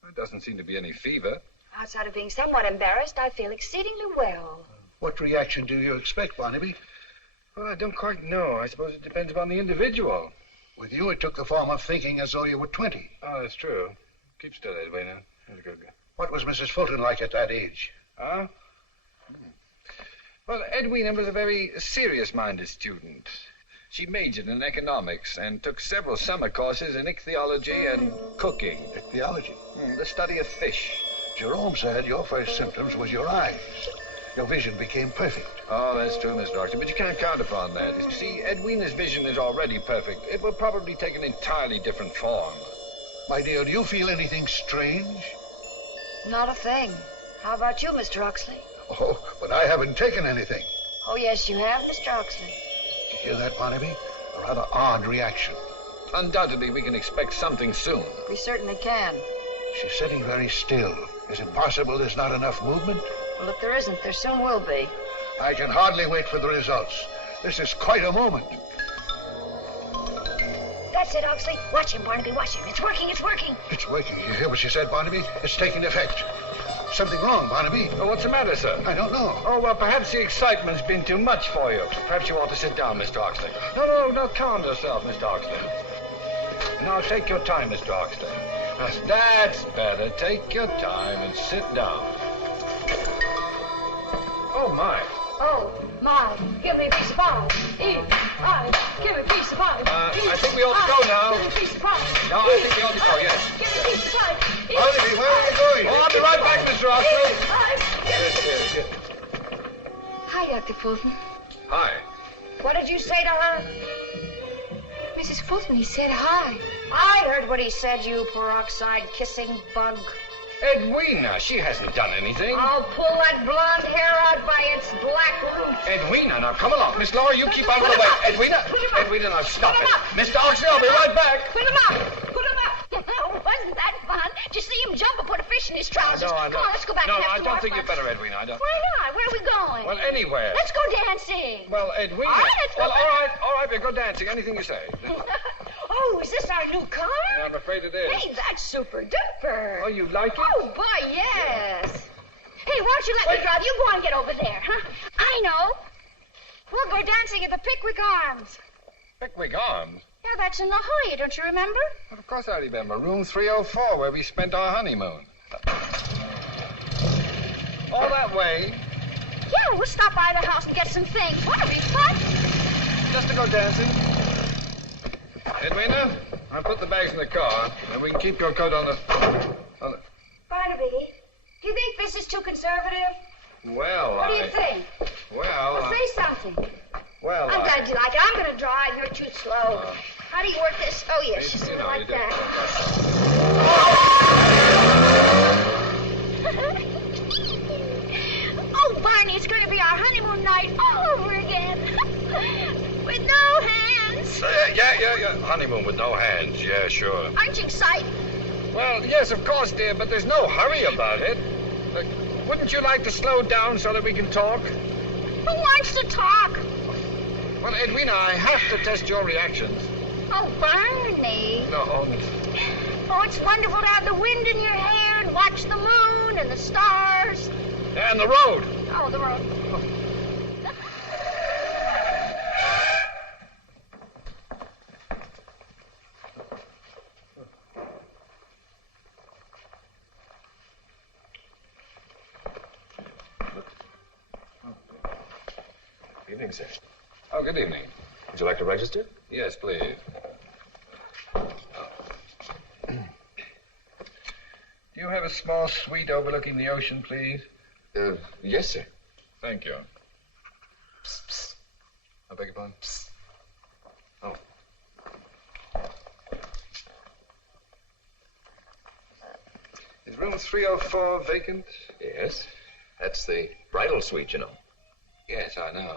There doesn't seem to be any fever. Outside of being somewhat embarrassed, I feel exceedingly well. What reaction do you expect, Barnaby? Well, I don't quite know. I suppose it depends upon the individual. With you, it took the form of thinking as though you were 20. Oh, that's true. Keep still, Edwina. That's a good guy. What was Mrs. Fulton like at that age? Huh? Well, Edwina was a very serious-minded student. She majored in economics and took several summer courses in ichthyology and cooking. Ichthyology? The study of fish. Jerome said your first symptoms was your eyes. Your vision became perfect. Oh, that's true, Mr. Oxford, but you can't count upon that. You see, Edwina's vision is already perfect. It will probably take an entirely different form. My dear, do you feel anything strange? Not a thing. How about you, Mr. Oxley? Oh, but I haven't taken anything. Oh, yes, you have, Mr. Oxley. Did you hear that, Barnaby? A rather odd reaction. Undoubtedly, we can expect something soon. We certainly can. She's sitting very still. Is it possible there's not enough movement? Well, if there isn't, there soon will be. I can hardly wait for the results. This is quite a moment. That's it, Oxley. Watch him, Barnaby, watch him. It's working, it's working. It's working. You hear what she said, Barnaby? It's taking effect. Something wrong, Barnaby. Oh, what's the matter, sir? I don't know. Oh, well, perhaps the excitement's been too much for you. Perhaps you ought to sit down, Mr. Oxley. No, calm yourself, Mr. Oxley. Now, take your time, Mr. Oxley. That's better. Take your time and sit down. Oh, my. Oh, my. Give me a piece of pie. Eat. Pie. Give me a piece of pie. I think we ought to go now. Give me a piece of pie. No, I think we ought to go, yes. Give me a piece of pie. Barnaby, where are you going? Oh, I'll be right back, Mr. Oxley. Yes. Hi, Dr. Fulton. Hi. What did you say to her? Mrs. Fulton, he said hi. I heard what he said, you peroxide kissing bug. Edwina, she hasn't done anything. I'll pull that blonde hair out by its black roots. Edwina, now come along. Miss Laura, you keep out of the way. Edwina, now stop it. Mr. Oxley, I'll be right back. Put him up. Put him up. Wasn't that fun? Did you see him jump and put a fish in his trousers? No, Come on, let's go back and have I some don't more think fun. you better, Edwina. I don't. Why not? Where are we going? Well, anywhere. Let's go dancing. Well, Edwina. All right, let's go. Well, all right, we'll go dancing. Anything you say. Oh, is this our new car? Yeah, I'm afraid it is. Hey, that's super duper. Oh, you like it? Oh, boy, yes. Hey, why don't you let me drive? You go and get over there, huh? I know. We'll go dancing at the Pickwick Arms. Pickwick Arms? Yeah, that's in La Jolla, don't you remember? Well, of course I remember. Room 304, where we spent our honeymoon. All that way? Yeah, we'll stop by the house and get some things. What'll be fun? Just to go dancing. Edwina, I'll put the bags in the car, and we can keep your coat on the... Barnaby, do you think this is too conservative? Well, What do you think? Well, Say something. Well, I'm glad you like it. I'm going to drive. You're too slow. How do you work this? Oh, yes, you know, like you do. that. Oh, Barney, it's going to be our honeymoon night all over again. With no hands. Yeah. Honeymoon with no hands. Yeah, sure. Aren't you excited? Well, yes, of course, dear, but there's no hurry about it. Wouldn't you like to slow down so that we can talk? Who wants to talk? Well, Edwina, I have to test your reactions. Oh, Barney. No. Oh, it's wonderful to have the wind in your hair and watch the moon and the stars. And the road. Oh, the road. Evening, sir. Oh, good evening. Would you like to register? Yes, please. Do you have a small suite overlooking the ocean, please? Yes, sir. Thank you. Psst, psst. I beg your pardon? Psst. Oh. Is room 304 vacant? Yes. That's the bridal suite, you know. Yes, I know.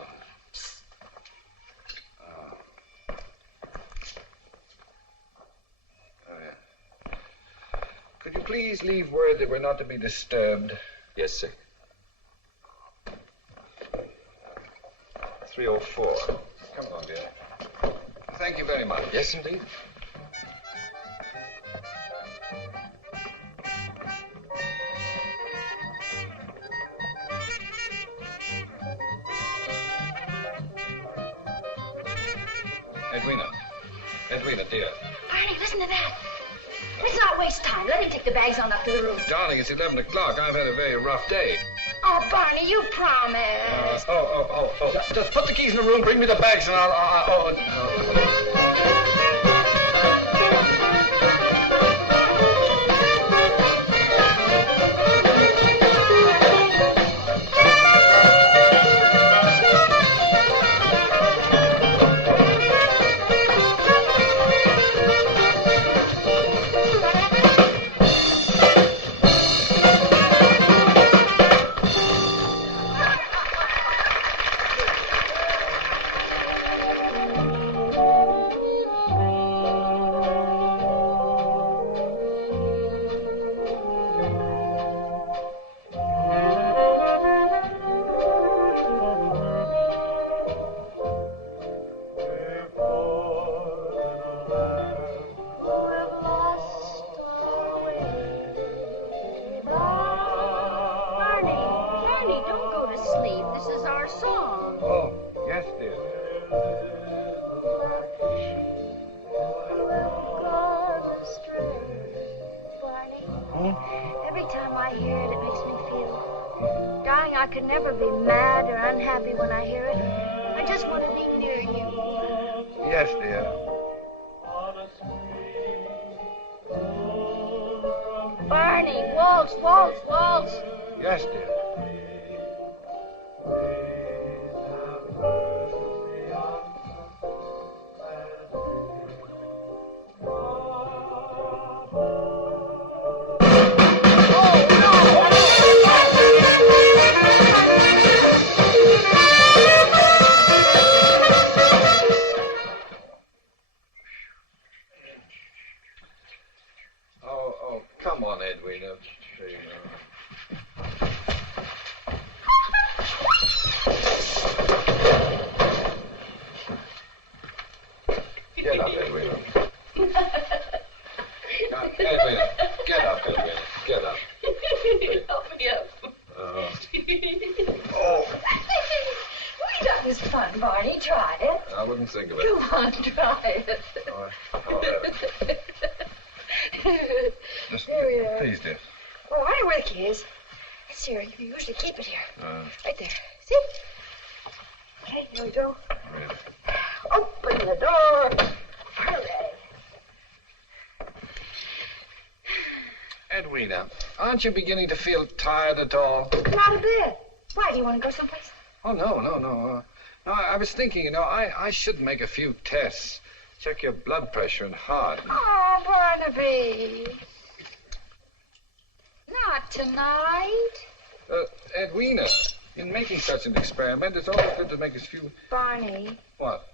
Could you please leave word that we're not to be disturbed? Yes, sir. 304. Come along, dear. thank you very much. Yes, indeed. Edwina, dear. Barney, listen to that. Let's not waste time. Let him take the bags on up to the room. Darling, it's 11 o'clock. I've had a very rough day. Oh, Barney, you promised. Just put the keys in the room, bring me the bags, and I'll... Think of it. Come on, try it. Here we are. Please, dear. Oh, I wonder where the key is. It's here. You usually keep it here. Right there. See? Okay, here we go. Right. Open the door. Hooray. Edwina, aren't you beginning to feel tired at all? Not a bit. Why, do you want to go someplace? Oh, no. No, I was thinking, I should make a few tests. Check your blood pressure and heart. Oh, Barnaby. Not tonight. Edwina, in making such an experiment, it's always good to make as few... Barney. What?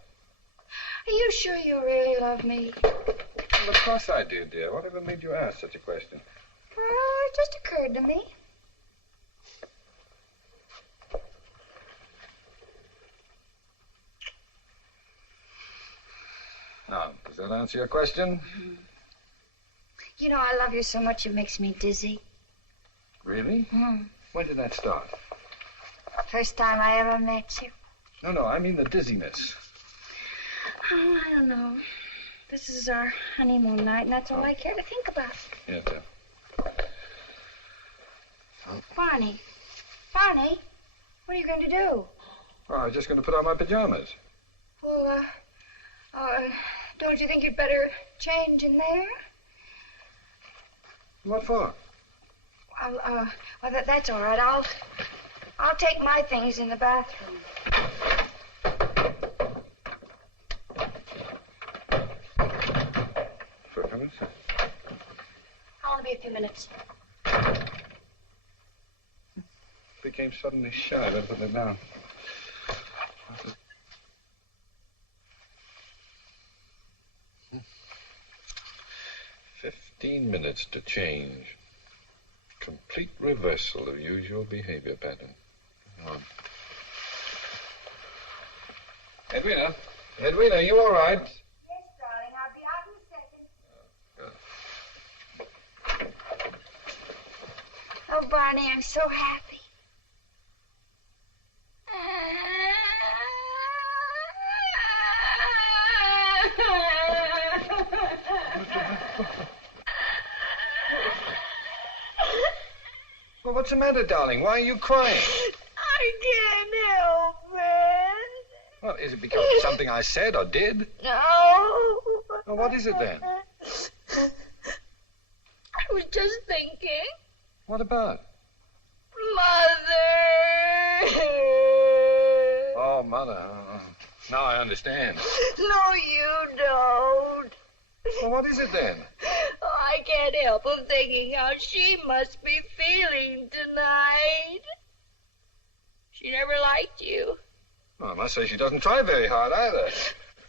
Are you sure you really love me? Well, of course I do, dear. Whatever made you ask such a question? Well, it just occurred to me. Now, does that answer your question? Mm-hmm. You know, I love you so much it makes me dizzy. Really? Mm. When did that start? First time I ever met you. No, I mean the dizziness. Oh, I don't know. This is our honeymoon night, and that's all I care to think about. Yes, dear. Barney, what are you going to do? Well, I was just going to put on my pajamas. Well, don't you think you'd better change in there? What for? Well, that's all right. I'll take my things in the bathroom. For heaven's sake. I'll only be a few minutes. Became suddenly shy. Better put it down. 15 minutes to change. Complete reversal of usual behavior pattern. On. Edwina, are you all right? Barney. I'm so happy. Well, what's the matter, darling? Why are you crying? I can't help it. Well, is it because of something I said or did? No. Well, what is it then? I was just thinking. What about? Mother. Oh, Mother. Now I understand. No, you don't. Well, what is it then? Oh, I can't help thinking how she must be feeling tonight. She never liked you. Well, I must say she doesn't try very hard either.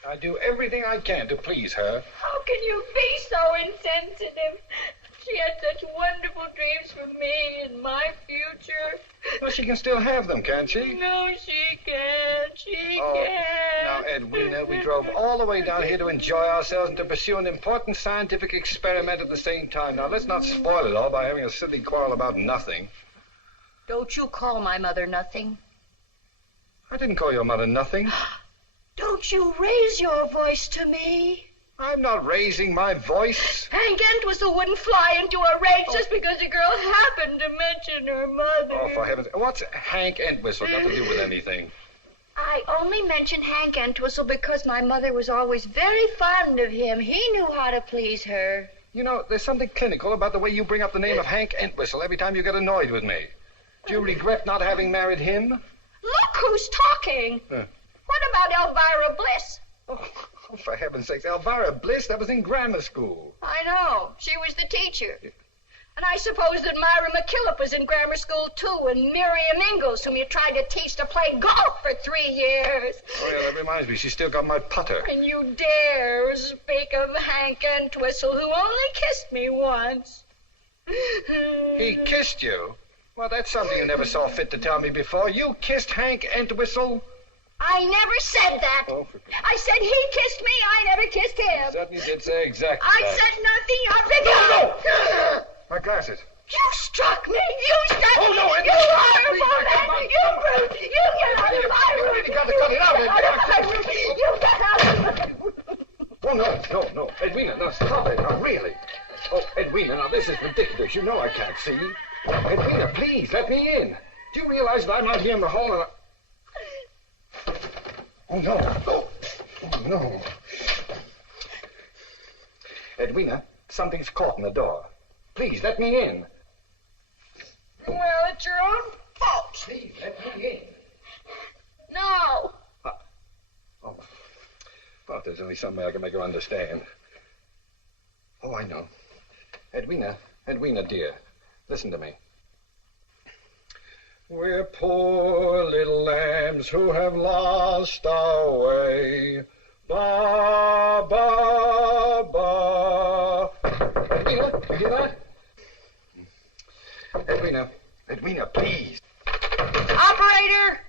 I do everything I can to please her. How can you be so insensitive? She had such wonderful dreams for me and my future. Well, she can still have them, can't she? No, she can't. She can't. Now, Edwina, we drove all the way down here to enjoy ourselves and to pursue an important scientific experiment at the same time. Now, let's not spoil it all by having a silly quarrel about nothing. Don't you call my mother nothing. I didn't call your mother nothing. Don't you raise your voice to me. I'm not raising my voice. Hank Entwistle wouldn't fly into a rage just because a girl happened to mention her mother. Oh, for heaven's sake. What's Hank Entwistle got to do with anything? I only mentioned Hank Entwistle because my mother was always very fond of him. He knew how to please her. You know, there's something clinical about the way you bring up the name of Hank Entwistle every time you get annoyed with me. Do you regret not having married him? Look who's talking. What about Elvira Bliss? Oh, for heaven's sakes, Elvira Bliss, that was in grammar school. I know. She was the teacher. And I suppose that Myra McKillop was in grammar school, too, and Miriam Ingalls, whom you tried to teach to play golf for 3 years. Oh, yeah, that reminds me. She's still got my putter. And you dare speak of Hank Entwistle, who only kissed me once. He kissed you? Well, that's something you never saw fit to tell me before. You kissed Hank Entwistle? I never said that. Oh, I said he kissed me. I never kissed him. You certainly did say exactly I that. said nothing of the No! My glasses. You struck me. You struck Oh, me. no, You horrible man. You brute. You get out of my room. You got to cut it out. Get out of my room. You get out of my room. Oh, no. Edwina, now stop it. Now, really. Oh, Edwina, now this is ridiculous. You know I can't see. Edwina, please, let me in. Do you realize that I'm out here in the hall and Oh, no. Oh, no. Edwina, something's caught in the door. Please, let me in. Well, it's your own fault. Please, let me in. No. Oh, well, if there's only some way I can make her understand. Oh, I know. Edwina, dear, listen to me. We're poor little lambs who have lost our way. Ba, ba, ba. Edwina, you hear that? Edwina, please. Operator!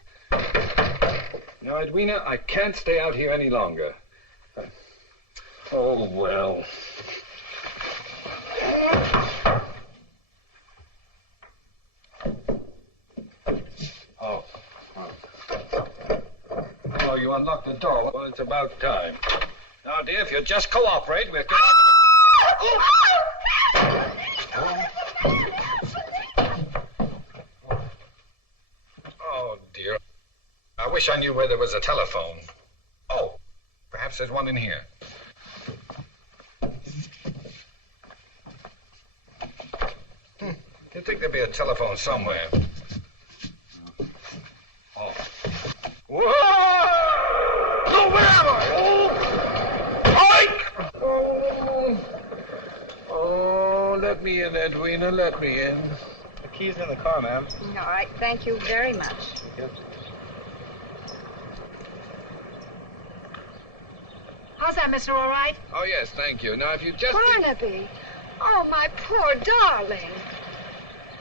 No, Edwina, I can't stay out here any longer. Oh, well. Oh, you unlocked the door. Well, it's about time. Now, dear, if you'll just cooperate, we'll get Oh, dear. I wish I knew where there was a telephone. Oh, perhaps there's one in here. You'd think there'd be a telephone somewhere. Oh. Whoa! No, where am I? Oh! Oh, let me in, Edwina, let me in. The key's in the car, ma'am. All right, thank you very much. Thank you. How's that, mister, all right? Oh, yes, thank you. Now, if you just... Barnaby. Oh, my poor darling.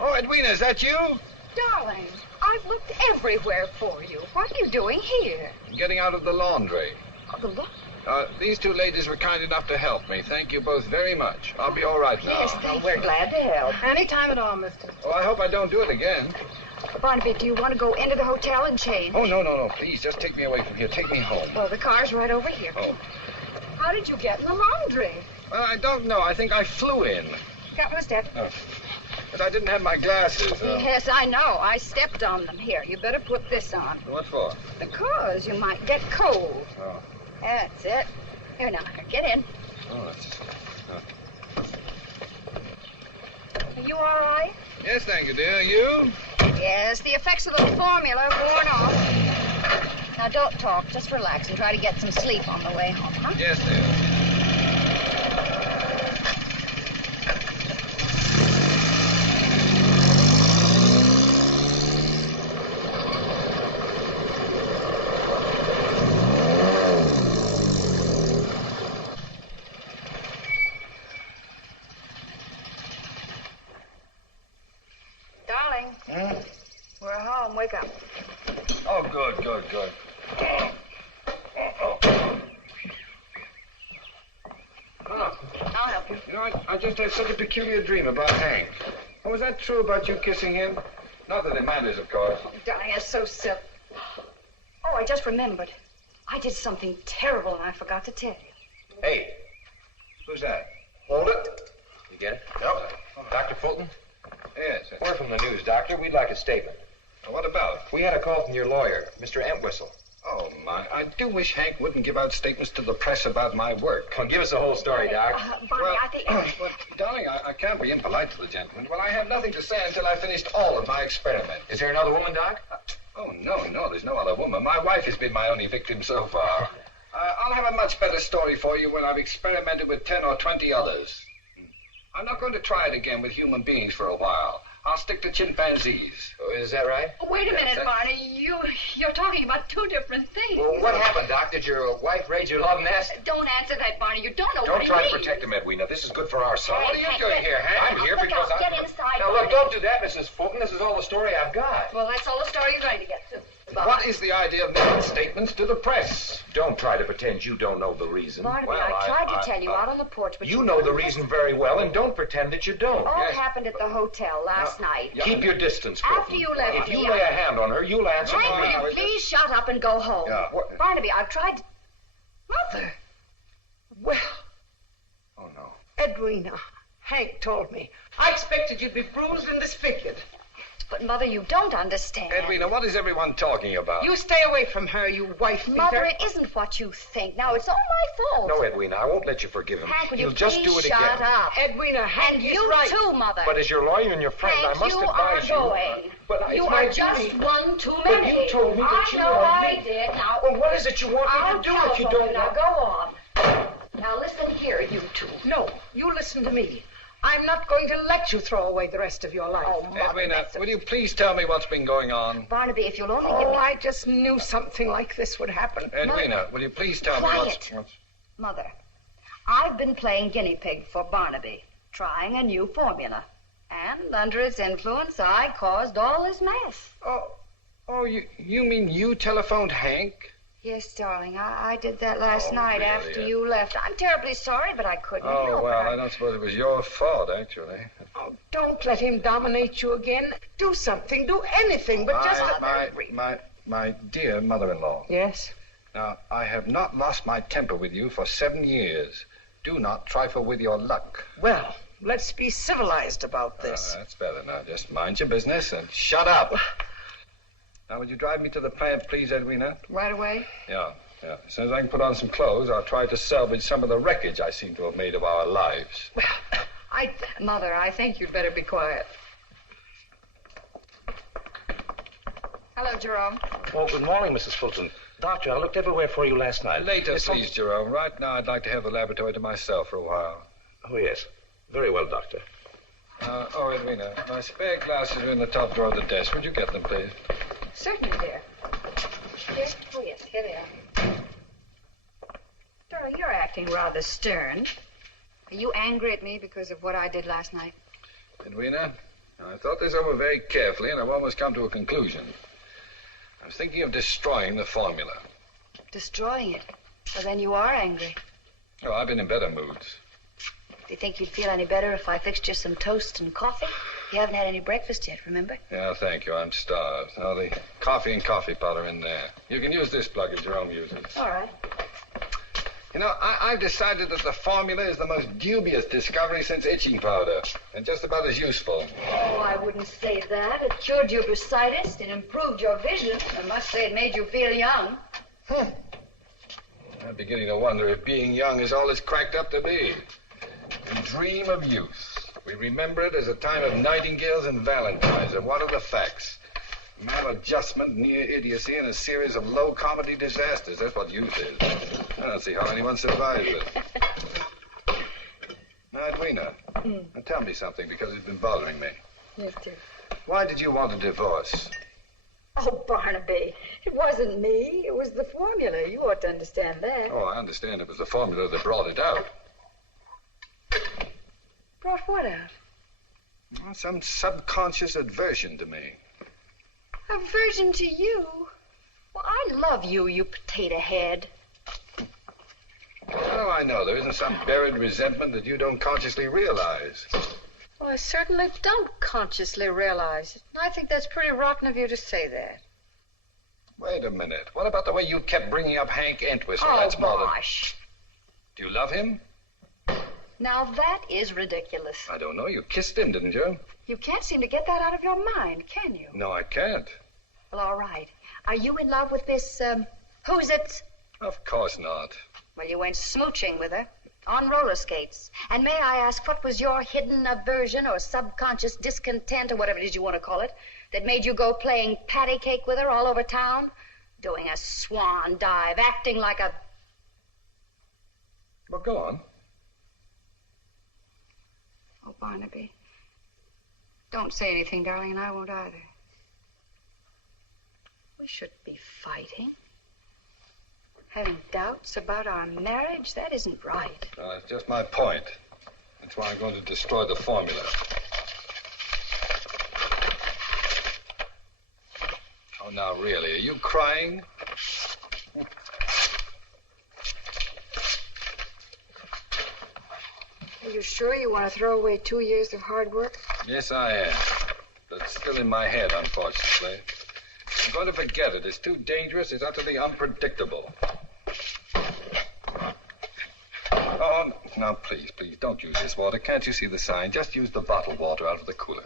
Oh, Edwina, is that you? Darling, I've looked everywhere for you. What are you doing here? Getting out of the laundry. Oh, the look. These two ladies were kind enough to help me. Thank you both very much. I'll be all right now. Yes, we're glad to help. Any time at all, mister. Oh, I hope I don't do it again. Barnaby, do you want to go into the hotel and change? Oh, no. Please, just take me away from here. Take me home. Well, the car's right over here. Oh. How did you get in the laundry? Well, I don't know. I think I flew in. Couple of steps. Oh. But I didn't have my glasses. Yes, I know. I stepped on them. Here, you better put this on. What for? Because you might get cold. Oh. That's it. Here now, get in. Oh, that's... Are you all right? Yes, thank you, dear. You? Yes, the effects of the formula have worn off. Now, don't talk. Just relax and try to get some sleep on the way home, huh? Yes, dear. We're home. Wake up. Oh, good. I'll help you. You know, I just had such a peculiar dream about Hank. Oh, was that true about you kissing him? Not that it matters, of course. Oh, darling, that's so silly. Oh, I just remembered. I did something terrible and I forgot to tell you. Hey, Who's that? hold it. You get it? Yep. Dr. Fulton? Yes. We're from the news, Doctor. We'd like a statement. What about? We had a call from your lawyer, Mr. Entwistle. Oh, my. I do wish Hank wouldn't give out statements to the press about my work. Well, give us the whole story, Doc. Barney, I think... But, darling, I can't be impolite to the gentleman. Well, I have nothing to say until I've finished all of my experiment. Is there another woman, Doc? Oh, no, there's no other woman. My wife has been my only victim so far. I'll have a much better story for you when I've experimented with 10 or 20 others. I'm not going to try it again with human beings for a while. I'll stick to chimpanzees. Oh, is that right? Wait a minute, Barney. You're talking about two different things. Well, what happened, Doc? Did your wife raid your love nest? Don't answer that, Barney. You don't know Don't what try he to means. protect him, Edwina. This is good for our son. What are you doing here, Hank? I'm here Look because out. Get inside, Now, Barney. look, don't do that, Mrs. Fulton. This is all the story I've got. Well, that's all the story you're going to get to. What is the idea of making statements to the press? Don't try to pretend you don't know the reason. Barnaby, Well, I tried to I- tell you out on the porch, but You know the reason very well, and don't pretend that you don't. All Yes. happened at the hotel last night. Keep your distance, Fulton. After you left If me, you lay a hand on her, you'll answer Hank, for will it. you please shut up and go home? Yeah, what- Barnaby, I've tried to... Mother. Well, Oh, no. Edwina, Hank told me. I expected you'd be bruised and disfigured. But, Mother, you don't understand. Edwina, what is everyone talking about? You stay away from her, you wife beater. Mother, it isn't what you think. Now, it's all my fault. No, Edwina, I won't let you forgive him. Hank, will He'll you just please do it shut again. up? Edwina, Hank And is you right. too, Mother. But as your lawyer and your friend, Hank, I must you advise are going. But it's You my are just duty. one too But many. you told me that I you know were I me. did. Now, Well, what is it you want me I'll to do if you telephone don't Now, want... go on. Now, listen here, you two. No, you listen to me. I'm not going to let you throw away the rest of your life. Oh, Mother, Edwina, that's will you please tell me what's been going on? Barnaby, if you'll only give Oh, me... I just knew something like this would happen. Edwina, will you please tell me Quiet. what's... Mother, I've been playing guinea pig for Barnaby, trying a new formula. And under its influence, I caused all this mess. Oh, you mean you telephoned Hank? Yes, darling, I did that last night really? after you left. I'm terribly sorry, but I couldn't help Oh, well, it. I don't suppose it was your fault, actually. Oh, don't let him dominate you again. Do something, do anything, but just... My dear mother-in-law. Yes? Now, I have not lost my temper with you for 7 years. Do not trifle with your luck. Well, let's be civilized about this. That's better now. Just mind your business and shut up. Now, would you drive me to the plant, please, Edwina? Right away? Yeah. As soon as I can put on some clothes, I'll try to salvage some of the wreckage I seem to have made of our lives. Mother, I think you'd better be quiet. Hello, Jerome. Oh, good morning, Mrs. Fulton. Doctor, I looked everywhere for you last night. Later, There's please, Jerome. Right now, I'd like to have the laboratory to myself for a while. Oh, yes. Very well, Doctor. Edwina, my spare glasses are in the top drawer of the desk. Would you get them, please? Certainly, dear. Yes? Oh, yes, here they are. Darling, you're acting rather stern. Are you angry at me because of what I did last night? Edwina, I thought this over very carefully, and I've almost come to a conclusion. I was thinking of destroying the formula. Destroying it? Well, then you are angry. Oh, I've been in better moods. Do you think you'd feel any better if I fixed you some toast and coffee? You haven't had any breakfast yet, remember? Yeah, thank you. I'm starved. Now, the coffee and coffee powder in there. You can use this plug as Jerome uses. All right. You know, I've decided that the formula is the most dubious discovery since itching powder, and just about as useful. Oh, I wouldn't say that. It cured your bursitis. It improved your vision. I must say it made you feel young. I'm beginning to wonder if being young is all it's cracked up to be. We dream of youth. We remember it as a time of nightingales and valentines. And what are the facts? Maladjustment, near idiocy, and a series of low comedy disasters. That's what youth is. I don't see how anyone survives it. Now, Edwina, now tell me something, because it's been bothering me. Yes, dear. Why did you want a divorce? Oh, Barnaby, it wasn't me. It was the formula. You ought to understand that. Oh, I understand it was the formula that brought it out. Brought what out? Well, some subconscious aversion to me. Aversion to you? Well, I love you, you potato head. Oh, I know. There isn't some buried resentment that you don't consciously realize. Well, I certainly don't consciously realize it. I think that's pretty rotten of you to say that. Wait a minute. What about the way you kept bringing up Hank Entwistle? Oh, That's more than... gosh. Do you love him? Now, that is ridiculous. I don't know. You kissed him, didn't you? You can't seem to get that out of your mind, can you? No, I can't. Well, all right. Are you in love with this, who's it? Of course not. Well, you went smooching with her on roller skates. And may I ask, what was your hidden aversion or subconscious discontent or whatever it is you want to call it that made you go playing patty cake with her all over town? Doing a swan dive, acting like a... Well, go on. Oh, Barnaby. Don't say anything, darling, and I won't either. We should be fighting. Having doubts about our marriage, that isn't right. That's just my point. That's why I'm going to destroy the formula. Oh, now, really, are you crying? Are you sure you want to throw away 2 years of hard work? Yes, I am. But it's still in my head, unfortunately. I'm going to forget it. It's too dangerous. It's utterly unpredictable. Oh, now, please, don't use this water. Can't you see the sign? Just use the bottled water out of the cooler.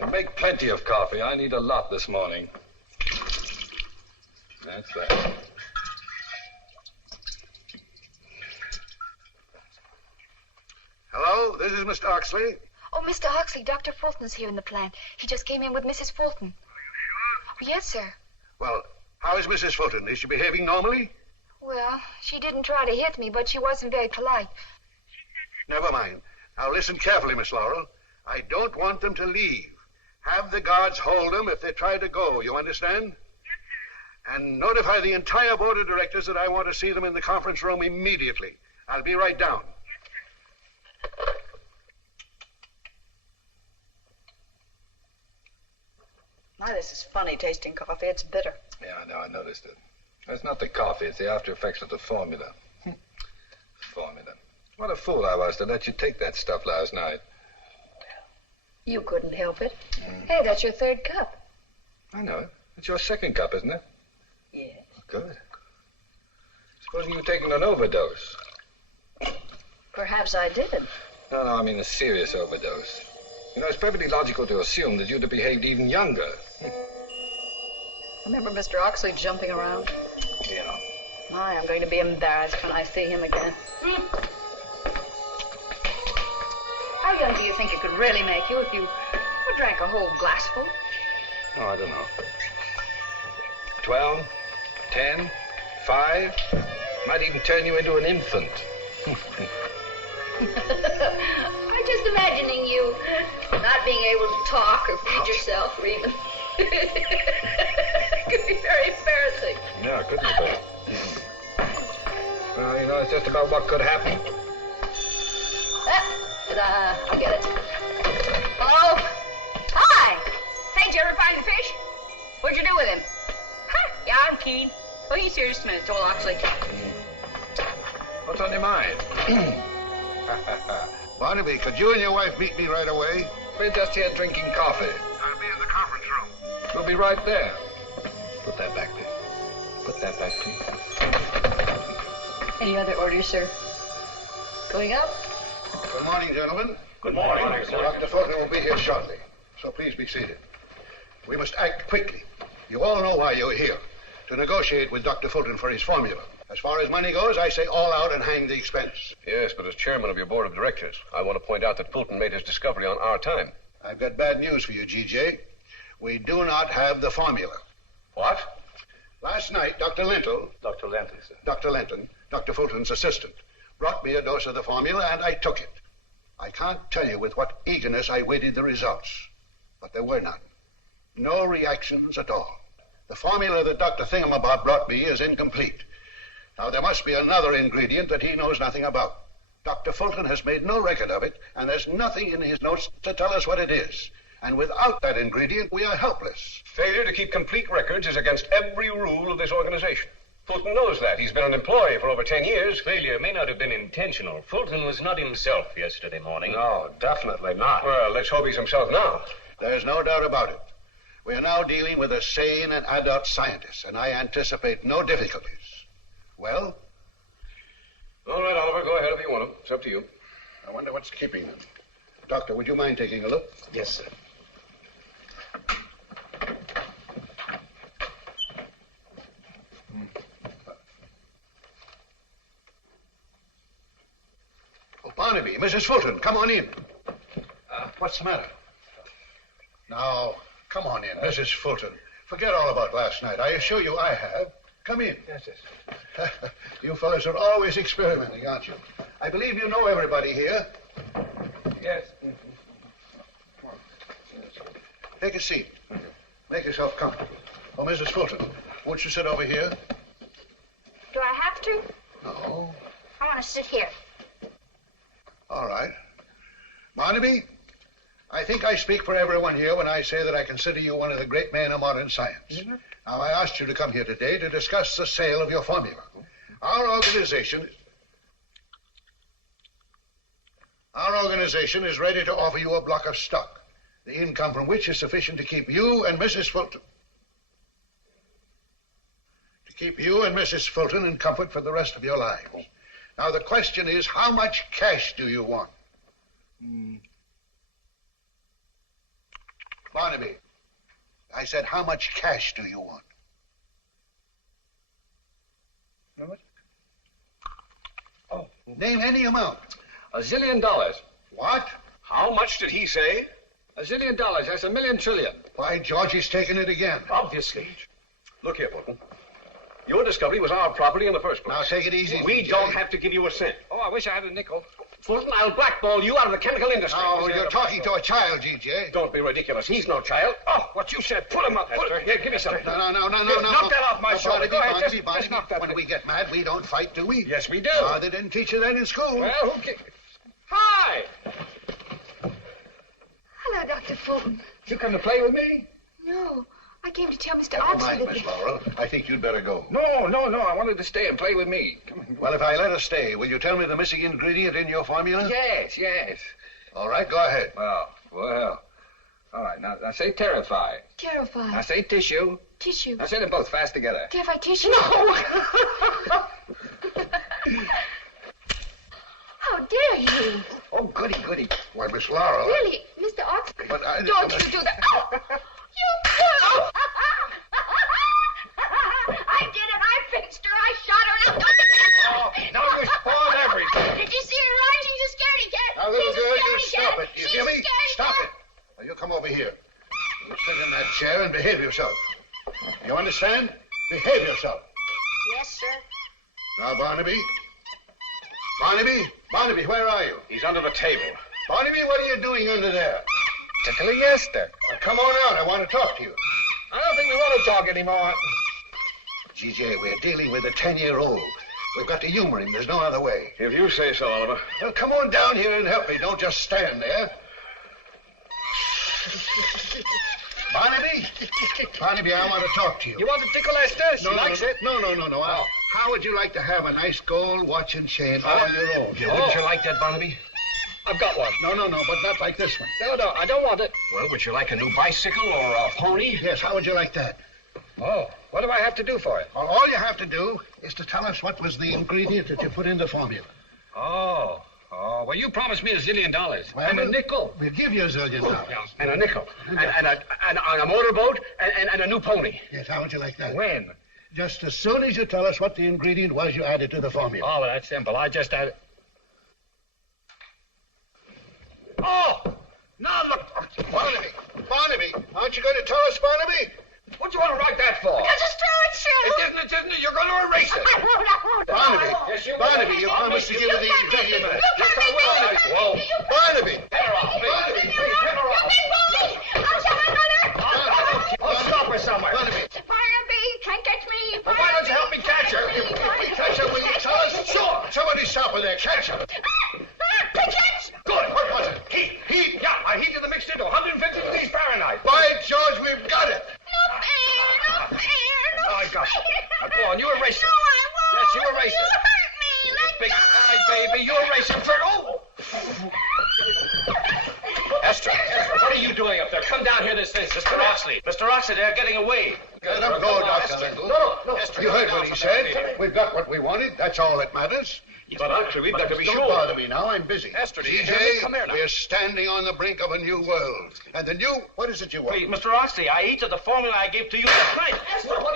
And make plenty of coffee. I need a lot this morning. That's that. Hello, this is Mr. Oxley. Oh, Mr. Oxley, Dr. Fulton's here in the plant. He just came in with Mrs. Fulton. Are you sure? Yes, sir. Well, how is Mrs. Fulton? Is she behaving normally? Well, she didn't try to hit me, but she wasn't very polite. Never mind. Now listen carefully, Miss Laurel. I don't want them to leave. Have the guards hold them if they try to go, you understand? Yes, sir. And notify the entire board of directors that I want to see them in the conference room immediately. I'll be right down. My, this is funny tasting coffee. It's bitter. Yeah, I know. I noticed it. It's not the coffee. It's the after effects of the formula. Formula. What a fool I was to let you take that stuff last night. You couldn't help it. Hey, that's your third cup. I know it. It's your second cup, isn't it? Yes. Good. Supposing you've taken an overdose. Perhaps I did. No, I mean a serious overdose. You know, it's perfectly logical to assume that you'd have behaved even younger. Remember Mr. Oxley jumping around? Yeah. My, I'm going to be embarrassed when I see him again. How young do you think it could really make you if you drank a whole glassful? Oh, I don't know. 12, 10, 5. Might even turn you into an infant. I'm just imagining you not being able to talk or feed yourself or even... It could be very embarrassing. Yeah, couldn't it be? Well, you know, it's just about what could happen. I'll get it. Hello? Hi. Hey, did you ever find the fish? What'd you do with him? Huh? Yeah, I'm keen. Please, here, just a minute, Joel Oxley. What's on your mind? Barnaby, could you and your wife meet me right away? We're just here drinking coffee. I'll be in the conference room. We'll be right there. Put that back, please. Put that back, please. Any other orders, sir? Going up? Good morning, gentlemen. Good morning, sir. Dr. Fulton will be here shortly, so please be seated. We must act quickly. You all know why you're here, to negotiate with Dr. Fulton for his formula. As far as money goes, I say all out and hang the expense. Yes, but as chairman of your board of directors, I want to point out that Fulton made his discovery on our time. I've got bad news for you, G.J. We do not have the formula. What? Last night, Dr. Linton, Dr. Lenton, sir. Dr. Linton, Dr. Fulton's assistant, brought me a dose of the formula, and I took it. I can't tell you with what eagerness I waited the results, but there were none. No reactions at all. The formula that Dr. Thingamabob brought me is incomplete. Now, there must be another ingredient that he knows nothing about. Dr. Fulton has made no record of it, and there's nothing in his notes to tell us what it is. And without that ingredient, we are helpless. Failure to keep complete records is against every rule of this organization. Fulton knows that. He's been an employee for over 10 years. Failure may not have been intentional. Fulton was not himself yesterday morning. No, definitely not. Well, let's hope he's himself now. There's no doubt about it. We are now dealing with a sane and adult scientist, and I anticipate no difficulties. Well? All right, Oliver, go ahead if you want to. It's up to you. I wonder what's keeping them. Doctor, would you mind taking a look? Yes, sir. Oh, Barnaby, Mrs. Fulton, come on in. What's the matter? Now, come on in, Mrs. Fulton. Forget all about last night. I assure you I have. Come in. Yes, yes. You fellows are always experimenting, aren't you? I believe you know everybody here. Yes. Take a seat. Make yourself comfortable. Oh, Mrs. Fulton, won't you sit over here? Do I have to? No. I want to sit here. All right. Barnaby, I think I speak for everyone here when I say that I consider you one of the great men of modern science. Mm-hmm. Now, I asked you to come here today to discuss the sale of your formula. Our organization is ready to offer you a block of stock, the income from which is sufficient to keep you and Mrs. Fulton. In comfort for the rest of your lives. Now, the question is, how much cash do you want? Barnaby, I said, how much cash do you want? How much? Oh, name any amount. $1 zillion. What? How much did he say? $1 zillion. That's $1 million trillion. Why, George, he's taken it again. Obviously. Look here, Fulton. Your discovery was our property in the first place. Now, take it easy. We don't have to give you a cent. Oh, I wish I had a nickel. Fulton, I'll blackball you out of the chemical industry. Oh, you're talking to a child, G.J. Don't be ridiculous. He's no child. Oh, what you said. Put him up. Here, give me something. No. Knock that off my shoulder. Go ahead. Just knock that. When we get mad, we don't fight, do we? Yes, we do. They didn't teach you that in school. Well, who cares? Hi! Hello, Dr. Fulton. You come to play with me? No, I came to tell Mr. Never Oxley mind, that... Miss Laurel. I think you'd better go. No. I wanted to stay and play with me. Come on. Well, if I let her stay, will you tell me the missing ingredient in your formula? Yes. All right, go ahead. Well. All right, now say terrify. Terrified. Now say tissue. Tissue. Now say them both fast together. Terrified tissue? No! How dare you? Oh, goody. Why, Miss Laurel... Really, Mr. Oxley? But I... Don't you do that. Oh! You fool! I did it. I fixed her. I shot her. Oh, now you spoiled everything. Did you see her run? She's a scaredy cat. Now, little She's a girl, you scaredy stop cat. it. You She's hear a me? scaredy Stop cat. it. Now, you come over here. You sit in that chair and behave yourself. You understand? Behave yourself. Yes, sir. Now, Barnaby, where are you? He's under the table. Barnaby, what are you doing under there? Tickling Esther. Now, come on out. I want to talk to you. I don't think we want to talk anymore. G.J., we're dealing with a 10-year-old. We've got to humor him. There's no other way. If you say so, Oliver. Well, come on down here and help me. Don't just stand there. Barnaby? Barnaby, I want to talk to you. You want to tickle Esther? She likes it. No. How would you like to have a nice gold watch and chain all on your own? Wouldn't you like that, Barnaby? I've got one. No, but not like this one. No, I don't want it. Well, would you like a new bicycle or a pony? Yes, how would you like that? Oh, what do I have to do for it? Well, all you have to do is to tell us what was the ingredient that you put in the formula. Oh, well, you promised me $1 zillion. Well, and a nickel. We'll give you $1 zillion. Yeah, and a nickel. And a motorboat and a new pony. Yes, how would you like that? When? Just as soon as you tell us what the ingredient was you added to the formula. Oh, well, that's simple. I just added... Oh! Now look. Barnaby, aren't you going to tell us, Barnaby? What do you want to write that for? Just throw it, Shirley. It isn't. You're going to erase it. I won't. Barnaby, Yes, you Barnaby, you promised to give her the ingredient. Yes, I will. Whoa. Barnaby! Get her off, please. Barnaby! Please, get her off. I'll tell my mother. I'll stop her somewhere. Barnaby! Barnaby, can't catch me. Well, why don't you help me catch her? If we catch her, will you tell us? Sure. Somebody stop her there. Catch her. Pigeons. Good. What was it? Heat. Yeah, I heated the mixture to 150 degrees Fahrenheit. By George, we've got it. Oh, I got it. Now, go on, you erase it. No, I won't. Yes, you erase You it. hurt me. Let Big go. side, baby. You erase it for... Oh! Esther, what are you doing up there? Come down here this instant. Mr. Oxley. Mr. Oxley, they're getting away. Let him go, Dr. Lingle. No. You heard what he said. We've got what we wanted. That's all that matters. But actually, we've got to be Don't sure. bother me now. I'm busy. Esther, do you hear me? Come here now. We're standing on the brink of a new world. And the new... What is it you want? Please, Mr. Oxley, I heated the formula I gave to you last night.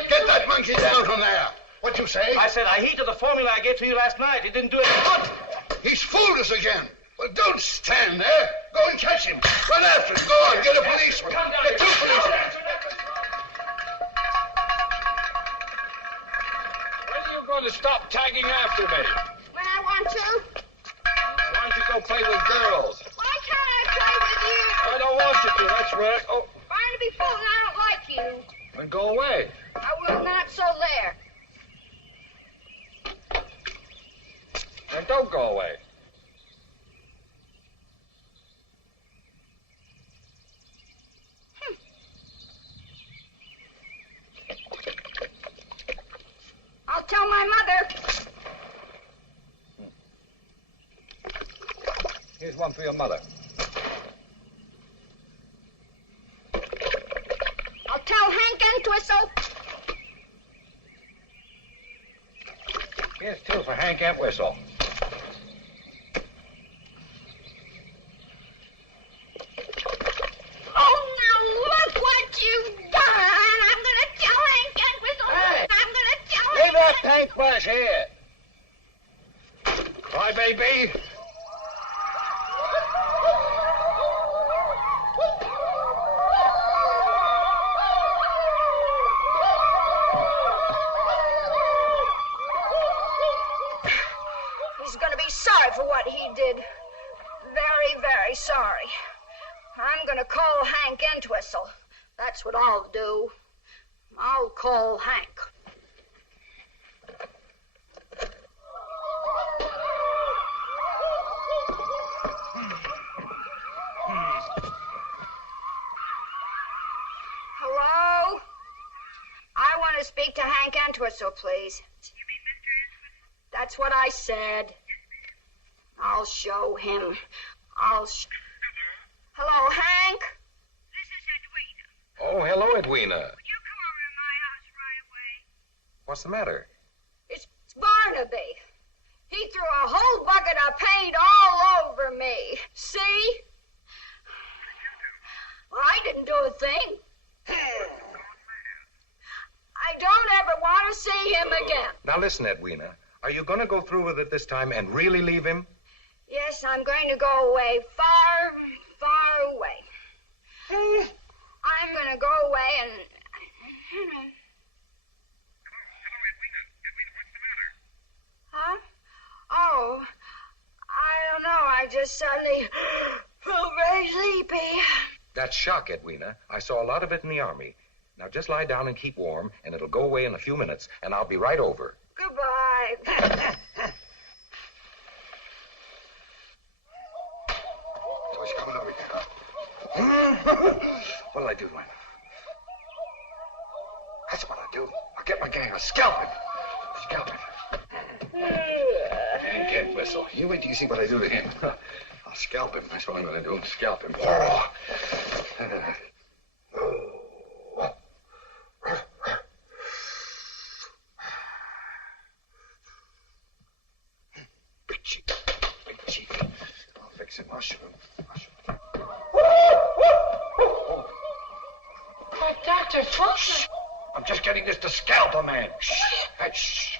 Get that monkey down from there. What you say? I said I heated the formula I gave to you last night. It didn't do any good. He's fooled us again. Well, don't stand there. Go and catch him. Run after him. Go on, get a policeman. Come down Get two policemen. When are you going to stop tagging after me? When I want to. Why don't you go play with girls? Why can't I play with you? I don't want you to, that's right. Oh, Barnaby Fulton, I don't like you. then go away. I will not, so there. Then don't go away. I'll tell my mother. Here's one for your mother. I'll tell Hank Entwistle. Here's two for Hank Entwistle. Oh, now look what you've done. I'm going to tell Hank Entwistle. Hey. I'm going to tell Leave him. that paintbrush here. Cry, baby. He's going to be sorry for what he did. Very, very sorry. I'm going to call Hank Entwistle. That's what I'll do. I'll call Hank. Hello? I want to speak to Hank Entwistle, please. That's what I said. I'll show him. Hello, Hank? Oh, hello, Edwina. Would you come over to my house right away? What's the matter? It's Barnaby. He threw a whole bucket of paint all over me. See? Well, I didn't do a thing. I don't ever want to see him again. Now, listen, Edwina. Are you going to go through with it this time and really leave him? Yes, I'm going to go away, far, far away. I'm going to go away and... Huh? Oh, I don't know. I just suddenly felt very sleepy. That's shock, Edwina. I saw a lot of it in the Army. Now, just lie down and keep warm, and it'll go away in a few minutes, and I'll be right over. Goodbye. So he's coming over here. What'll I do, man? do? I'll get my gang. I'll scalp him. Scalp him. Man can't whistle. You wait till you see what I do to him. I'll scalp him. That's what I'm going to do. Scalp him. Big cheek. Big cheek. I'll fix him. I'll shoot him. Dr. Fulton. I'm just getting this to scalp a man. Shh. Hey, shh.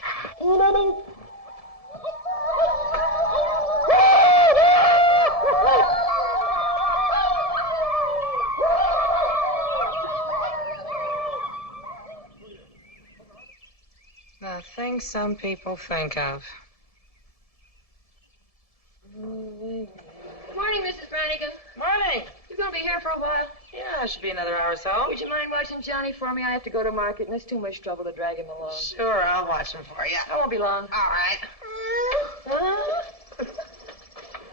The things some people think of. Morning, Mrs. Brannigan. Morning. You gonna be here for a while? Yeah, it should be another hour or so. Would you mind watching Johnny for me? I have to go to market, and it's too much trouble to drag him along. Sure, I'll watch him for you. I won't be long. All right.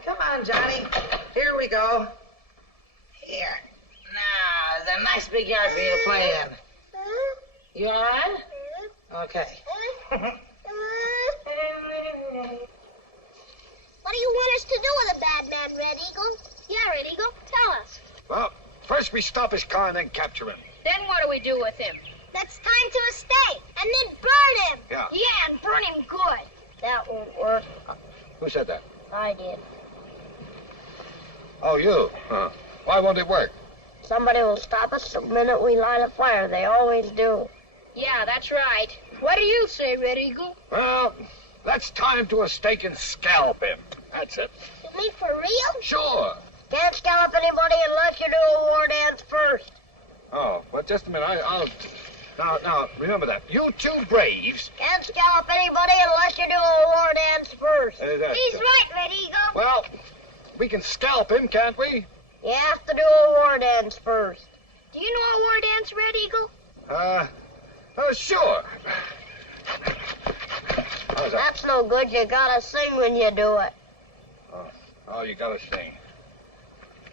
Come on, Johnny. Here we go. Here. Now, there's a nice big yard for you to play in. You all right? Okay. What do you want us to do with the bad man, Red Eagle? Yeah, Red Eagle, tell us. Well, first we stop his car and then capture him. Then what do we do with him? Let's tie him to a stake and then burn him. Yeah. Yeah, and burn him good. That won't work. Who said that? I did. Oh, you. Huh. Why won't it work? Somebody will stop us the minute we light a fire. They always do. Yeah, that's right. What do you say, Red Eagle? Well, let's tie him to a stake and scalp him. That's it. You mean for real? Sure. Can't scalp anybody unless you do a war dance first. Oh, well, just a minute. I'll... Now, remember that. You two braves... Can't scalp anybody unless you do a war dance first. He's right, Red Eagle. Well, we can scalp him, can't we? You have to do a war dance first. Do you know a war dance, Red Eagle? Sure. How's that? That's no good. You gotta sing when you do it. Oh, you gotta sing.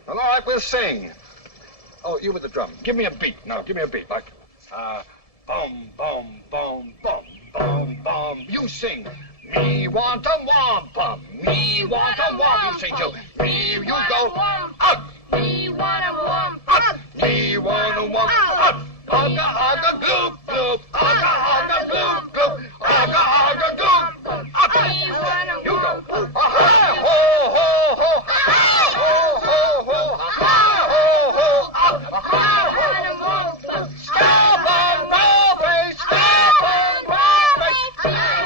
Well, all right, we'll sing. Oh, you with the drum. Give me a beat. Now, give me a beat. Like, bum, bum, bum, bum, bum, bum. You sing. Me want a wampum. Me want a wampum. You sing, Joe. Me, you go. Up. Me want a wampum. Up. Me want a wampum. Up. Ugga, ugga, gloop, gloop. Ugga, ugga, gloop, gloop. Ugga, ugga, gloop, gloop. Up. You go. Ha, ho, ho, ho. Ha, ho, ho, ho. Ha, ho, ho. Up. Ha, ho. Stop on my face. Stop on my face. Step up.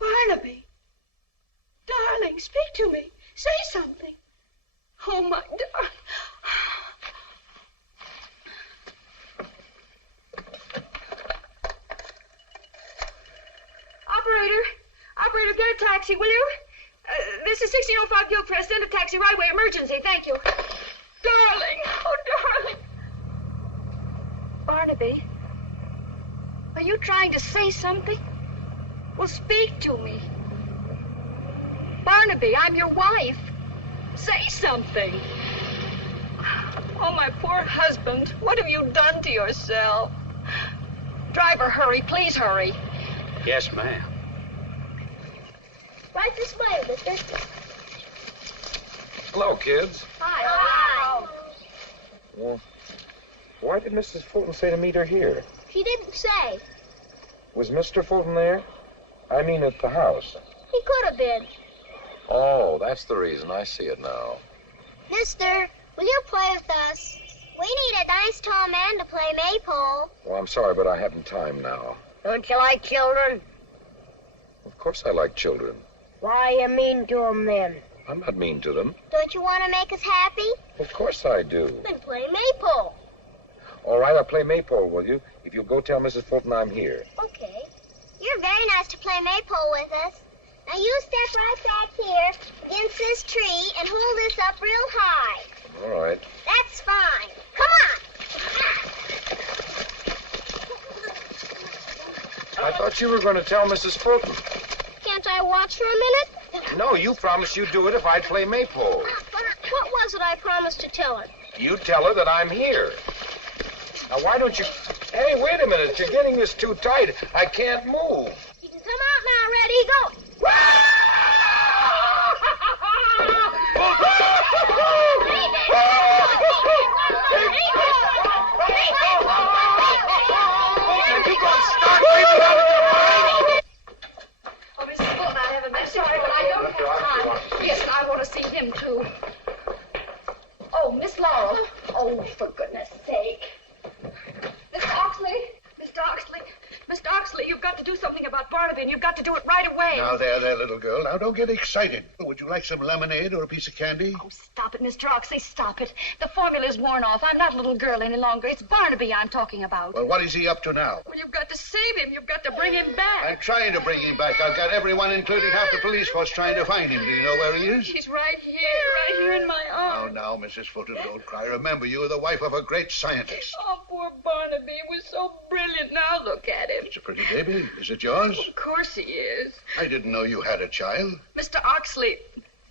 Barnaby. Darling, speak to me. Say something. Oh, my darling. Operator, get a taxi, will you? This is 1605 Gilchrist. Send a taxi right away. Emergency. Thank you. Darling. Oh, darling. Barnaby, are you trying to say something? Well, speak to me. Barnaby, I'm your wife. Say something. Oh, my poor husband. What have you done to yourself? Driver, hurry. Please hurry. Yes, ma'am. Right this way, mister. Hello, kids. Hi. Well, why did Mrs. Fulton say to meet her here? She didn't say. Was Mr. Fulton there? I mean at the house. He could have been. Oh, that's the reason. I see it now. Mister, will you play with us? We need a nice tall man to play maypole. Well, I'm sorry, but I haven't time now. Don't you like children? Of course I like children. Why are you mean to them then? I'm not mean to them. Don't you want to make us happy? Of course I do. Then play maypole. All right, I'll play maypole, will you? If you'll go tell Mrs. Fulton I'm here. Okay. You're very nice to play maypole with us. Now you step right back here against this tree and hold this up real high. All right. That's fine. Come on. I thought you were going to tell Mrs. Fulton. Can't I watch for a minute? No, you promised you'd do it if I'd play maypole. What was it I promised to tell her? You tell her that I'm here. Now, why don't you... Hey, wait a minute. You're getting this too tight. I can't move. You can come out now. Ready? Go. Oh, Mrs. Fulton, I haven't been sorry, but I don't have time. Yes, and I want to see him, too. Oh, Miss Laurel. Oh, for goodness sake. Mr. Oxley. Mr. Oxley. Mr. Oxley, you've got to do something about Barnaby, and you've got to do it right away. Now, there, little girl. Now, don't get excited. Would you like some lemonade or a piece of candy? Oh, stop it, Mr. Oxley, stop it. The formula's worn off. I'm not a little girl any longer. It's Barnaby I'm talking about. Well, what is he up to now? Well, you've got to save him. You've got to bring him back. I'm trying to bring him back. I've got everyone, including half the police force, trying to find him. Do you know where he is? He's right here in my arms. Now, Mrs. Fulton, don't cry. Remember, you are the wife of a great scientist. Oh, poor Barnaby. He was so brilliant. Now look at him. It's a pretty baby. Is it yours? Of course he is. I didn't know you had a child. Mr. Oxley,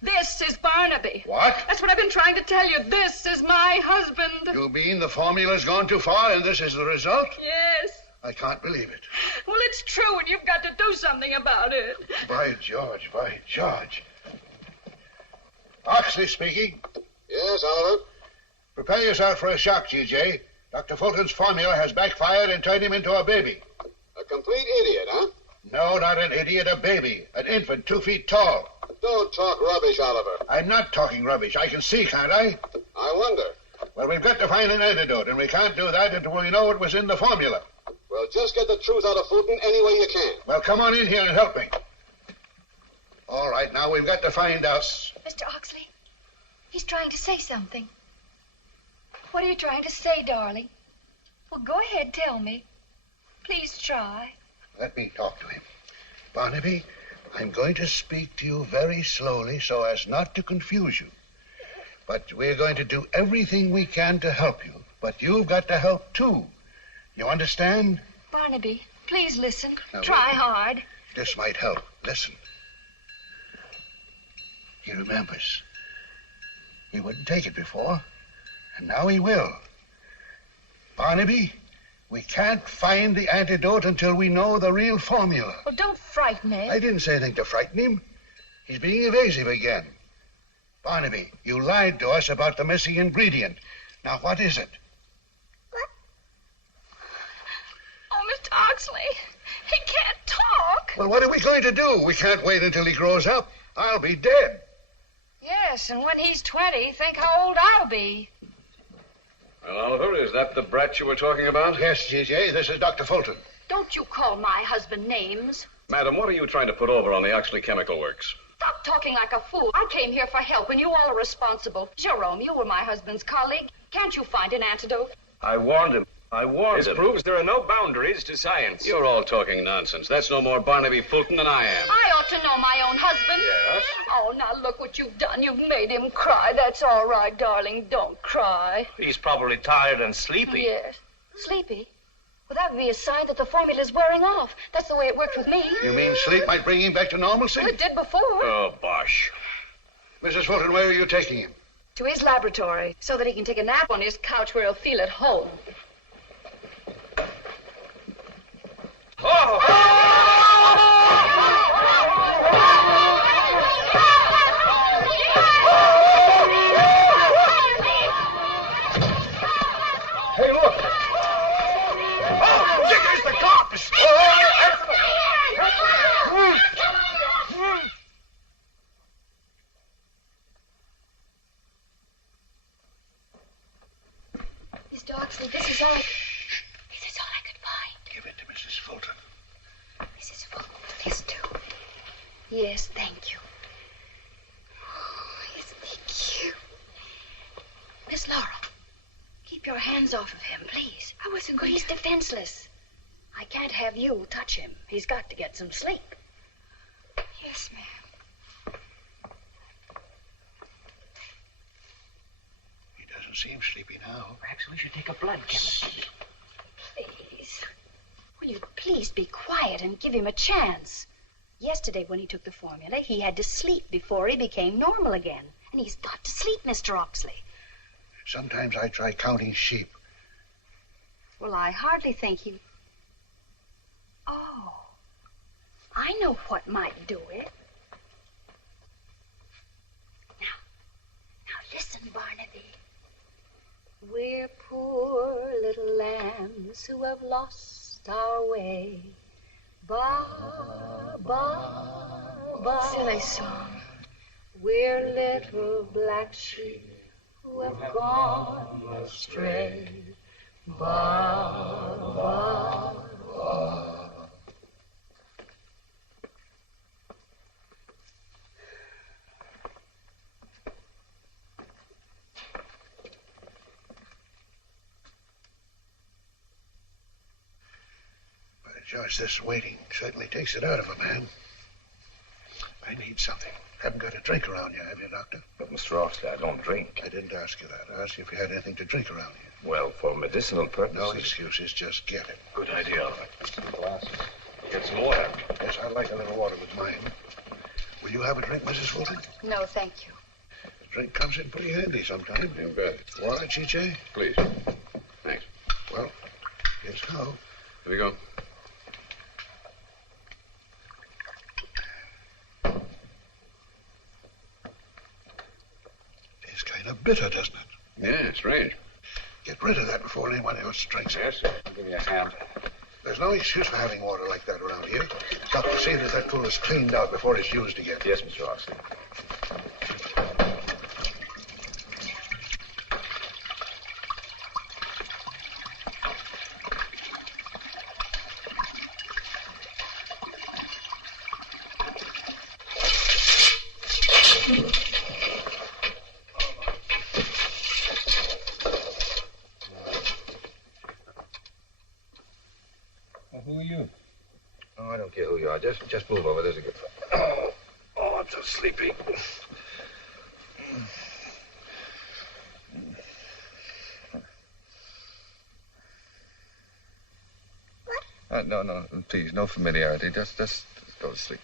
this is Barnaby. What? That's what I've been trying to tell you. This is my husband. You mean the formula's gone too far and this is the result? Yes. I can't believe it. Well, it's true, and you've got to do something about it. By George, by George. Oxley speaking. Yes, Oliver? Prepare yourself for a shock, G.J. Dr. Fulton's formula has backfired and turned him into a baby. A complete idiot, huh? No, not an idiot, a baby. An infant 2 feet tall. Don't talk rubbish, Oliver. I'm not talking rubbish. I can see, can't I? I wonder. Well, we've got to find an antidote, and we can't do that until we know what was in the formula. Well, just get the truth out of Fulton any way you can. Well, come on in here and help me. All right, now we've got to find out. Mr. Oxley, he's trying to say something. What are you trying to say, darling? Well, go ahead, tell me. Please try. Let me talk to him. Barnaby, I'm going to speak to you very slowly so as not to confuse you. But we're going to do everything we can to help you. But you've got to help, too. You understand? Barnaby, please listen. Now, try hard. This might help. Listen. He remembers. He wouldn't take it before, and now he will. Barnaby, we can't find the antidote until we know the real formula. Well, don't frighten me. I didn't say anything to frighten him. He's being evasive again. Barnaby, you lied to us about the missing ingredient. Now, what is it? Oh, Mr. Oxley, he can't talk. Well, what are we going to do? We can't wait until he grows up. I'll be dead. Yes, and when he's 20, think how old I'll be. Well, Oliver, is that the brat you were talking about? Yes, G.J., this is Dr. Fulton. Don't you call my husband names. Madam, what are you trying to put over on the Oxley Chemical Works? Stop talking like a fool. I came here for help, and you all are responsible. Jerome, you were my husband's colleague. Can't you find an antidote? I warned him. This proves there are no boundaries to science. You're all talking nonsense. That's no more Barnaby Fulton than I am. I ought to know my own husband. Yes? Oh, now look what you've done. You've made him cry. That's all right, darling. Don't cry. He's probably tired and sleepy. Yes. Sleepy? Well, that would be a sign that the formula's wearing off. That's the way it worked with me. You mean sleep might bring him back to normalcy? Well, it did before. Oh, bosh. Mrs. Fulton, where are you taking him? To his laboratory, so that he can take a nap on his couch where he'll feel at home. Mr. Oxley, this is all I could find. Give it to Mrs. Fulton. Mrs. Fulton, this too. Yes, thank you. Oh, isn't he cute? Miss Laura, keep your hands off of him, please. I wasn't going He's defenseless. I can't have you touch him. He's got to get some sleep. Yes, ma'am. He doesn't seem sleepy now. Perhaps we should take a blood chemistry. Please. Will you please be quiet and give him a chance? Yesterday, when he took the formula, he had to sleep before he became normal again. And he's got to sleep, Mr. Oxley. Sometimes I try counting sheep. Well, I hardly think he... Oh, I know what might do it. Now listen, Barnaby. We're poor little lambs who have lost our way. Ba, ba, ba. Silly song. We're little black sheep who have gone astray. Ba, ba, ba. Just this waiting certainly takes it out of a man. I need something. Haven't got a drink around you, have you, Doctor? But, Mr. Oxley, I don't drink. I didn't ask you that. I asked you if you had anything to drink around here. Well, for medicinal purposes. No excuses, just get it. Good idea. Some glasses. Get some water. Yes, I'd like a little water with mine. Will you have a drink, Mrs. Fulton? No, thank you. A drink comes in pretty handy sometimes. You bet. All right, C.J.? Please. Thanks. Well, here's how. Here we go. Tastes kind of bitter, doesn't it? Yeah, strange. Get rid of that before anyone else drinks it. Yes, sir. I'll give you a hand. There's no excuse for having water like that around here. Got to see that pool is cleaned out before it's used again. Yes, Mr. Oxley. Who are you? Oh, I don't care who you are. Just move over. There's a good... Oh, I'm so sleepy. No, please, no familiarity. Just go to sleep.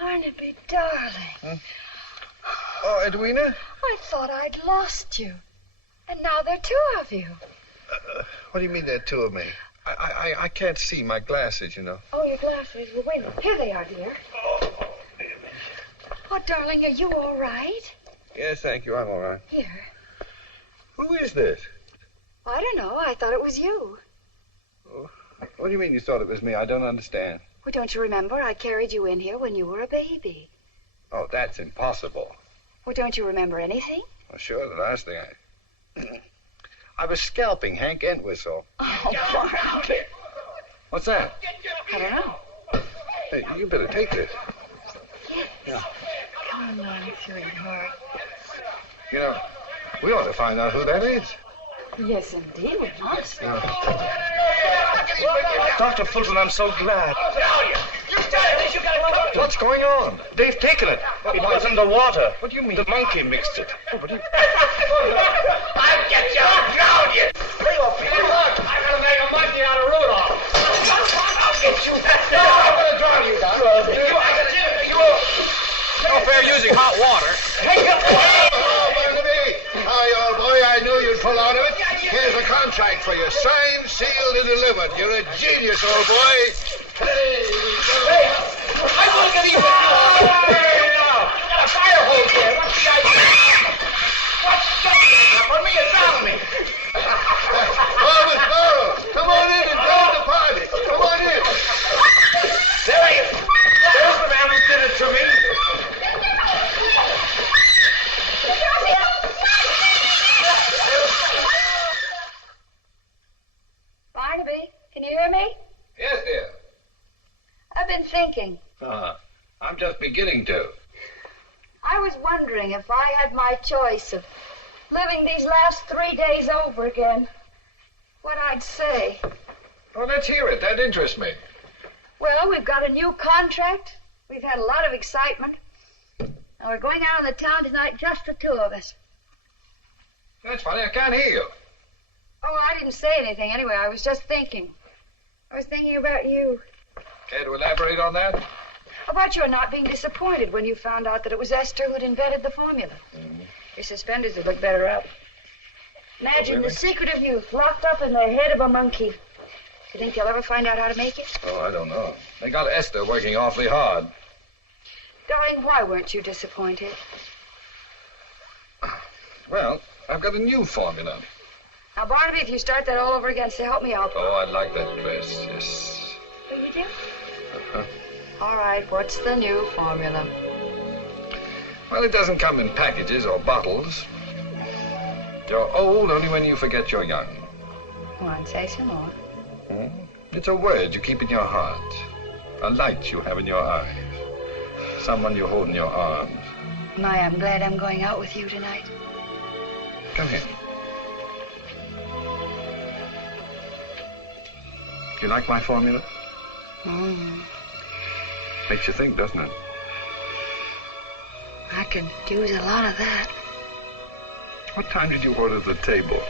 Barnaby, darling. Huh? Oh, Edwina? I thought I'd lost you. And now there are two of you. What do you mean there are two of me? I can't see my glasses, you know. Oh, your glasses. Well, wait a minute. Here they are, dear. Oh, darling, are you all right? Yes, thank you. I'm all right. Here. Who is this? I don't know. I thought it was you. Oh, what do you mean you thought it was me? I don't understand. Well, don't you remember? I carried you in here when you were a baby. Oh, that's impossible. Well, don't you remember anything? Well, sure, the last thing I was scalping Hank Entwistle. Oh, Barnaby. What's that? I don't know. Hey, you better take this. Yes. Yeah. Come on, sweetheart. You know, we ought to find out who that is. Yes, indeed, we must. Dr. Fulton, I'm so glad. What's going on? They've taken it. It was in the water. What do you mean? The monkey mixed it. I'll get you. I'll drown you. Lay off me. Look, I gotta make a monkey out of Rudolph. I'll get you. No, I'm gonna drown you, Doc. No fair using hot water. Hi, old boy. I knew you'd pull out of it. Here's a contract for you. Signed, sealed, and delivered. You're a genius, old boy. Hey, I'm gonna get you. Hey, now. You got a fire hose there. What's the idea? What's that? For me, it's drowning me. Oh, Miss Morrow, come on in and join the party. Come on in. There he is. There's the man who did it to me. Barnaby, can you hear me? Yes, dear. I've been thinking. I'm just beginning to. I was wondering if I had my choice of living these last 3 days over again, what I'd say. Well, let's hear it. That interests me. Well, we've got a new contract. We've had a lot of excitement. And we're going out in the town tonight, just the two of us. That's funny. I can't hear you. Oh, I didn't say anything anyway. I was just thinking. I was thinking about you. Care to elaborate on that? About your not being disappointed when you found out that it was Esther who'd invented the formula. Mm-hmm. Your suspenders would look better up. Imagine really? the secret of youth locked up in the head of a monkey. Do you think they'll ever find out how to make it? Oh, I don't know. They got Esther working awfully hard. Darling, why weren't you disappointed? Well, I've got a new formula. Now, Barnaby, if you start that all over again, say, help me out. Oh, I like that dress, yes. Oh, you do? Uh-huh. All right, what's the new formula? Well, it doesn't come in packages or bottles. You're old only when you forget you're young. Go on, say some more. It's a word you keep in your heart. A light you have in your eyes. Someone you hold in your arms. My, I'm glad I'm going out with you tonight. Come here. You like my formula? Makes you think, doesn't it? I could use a lot of that. What time did you order the table?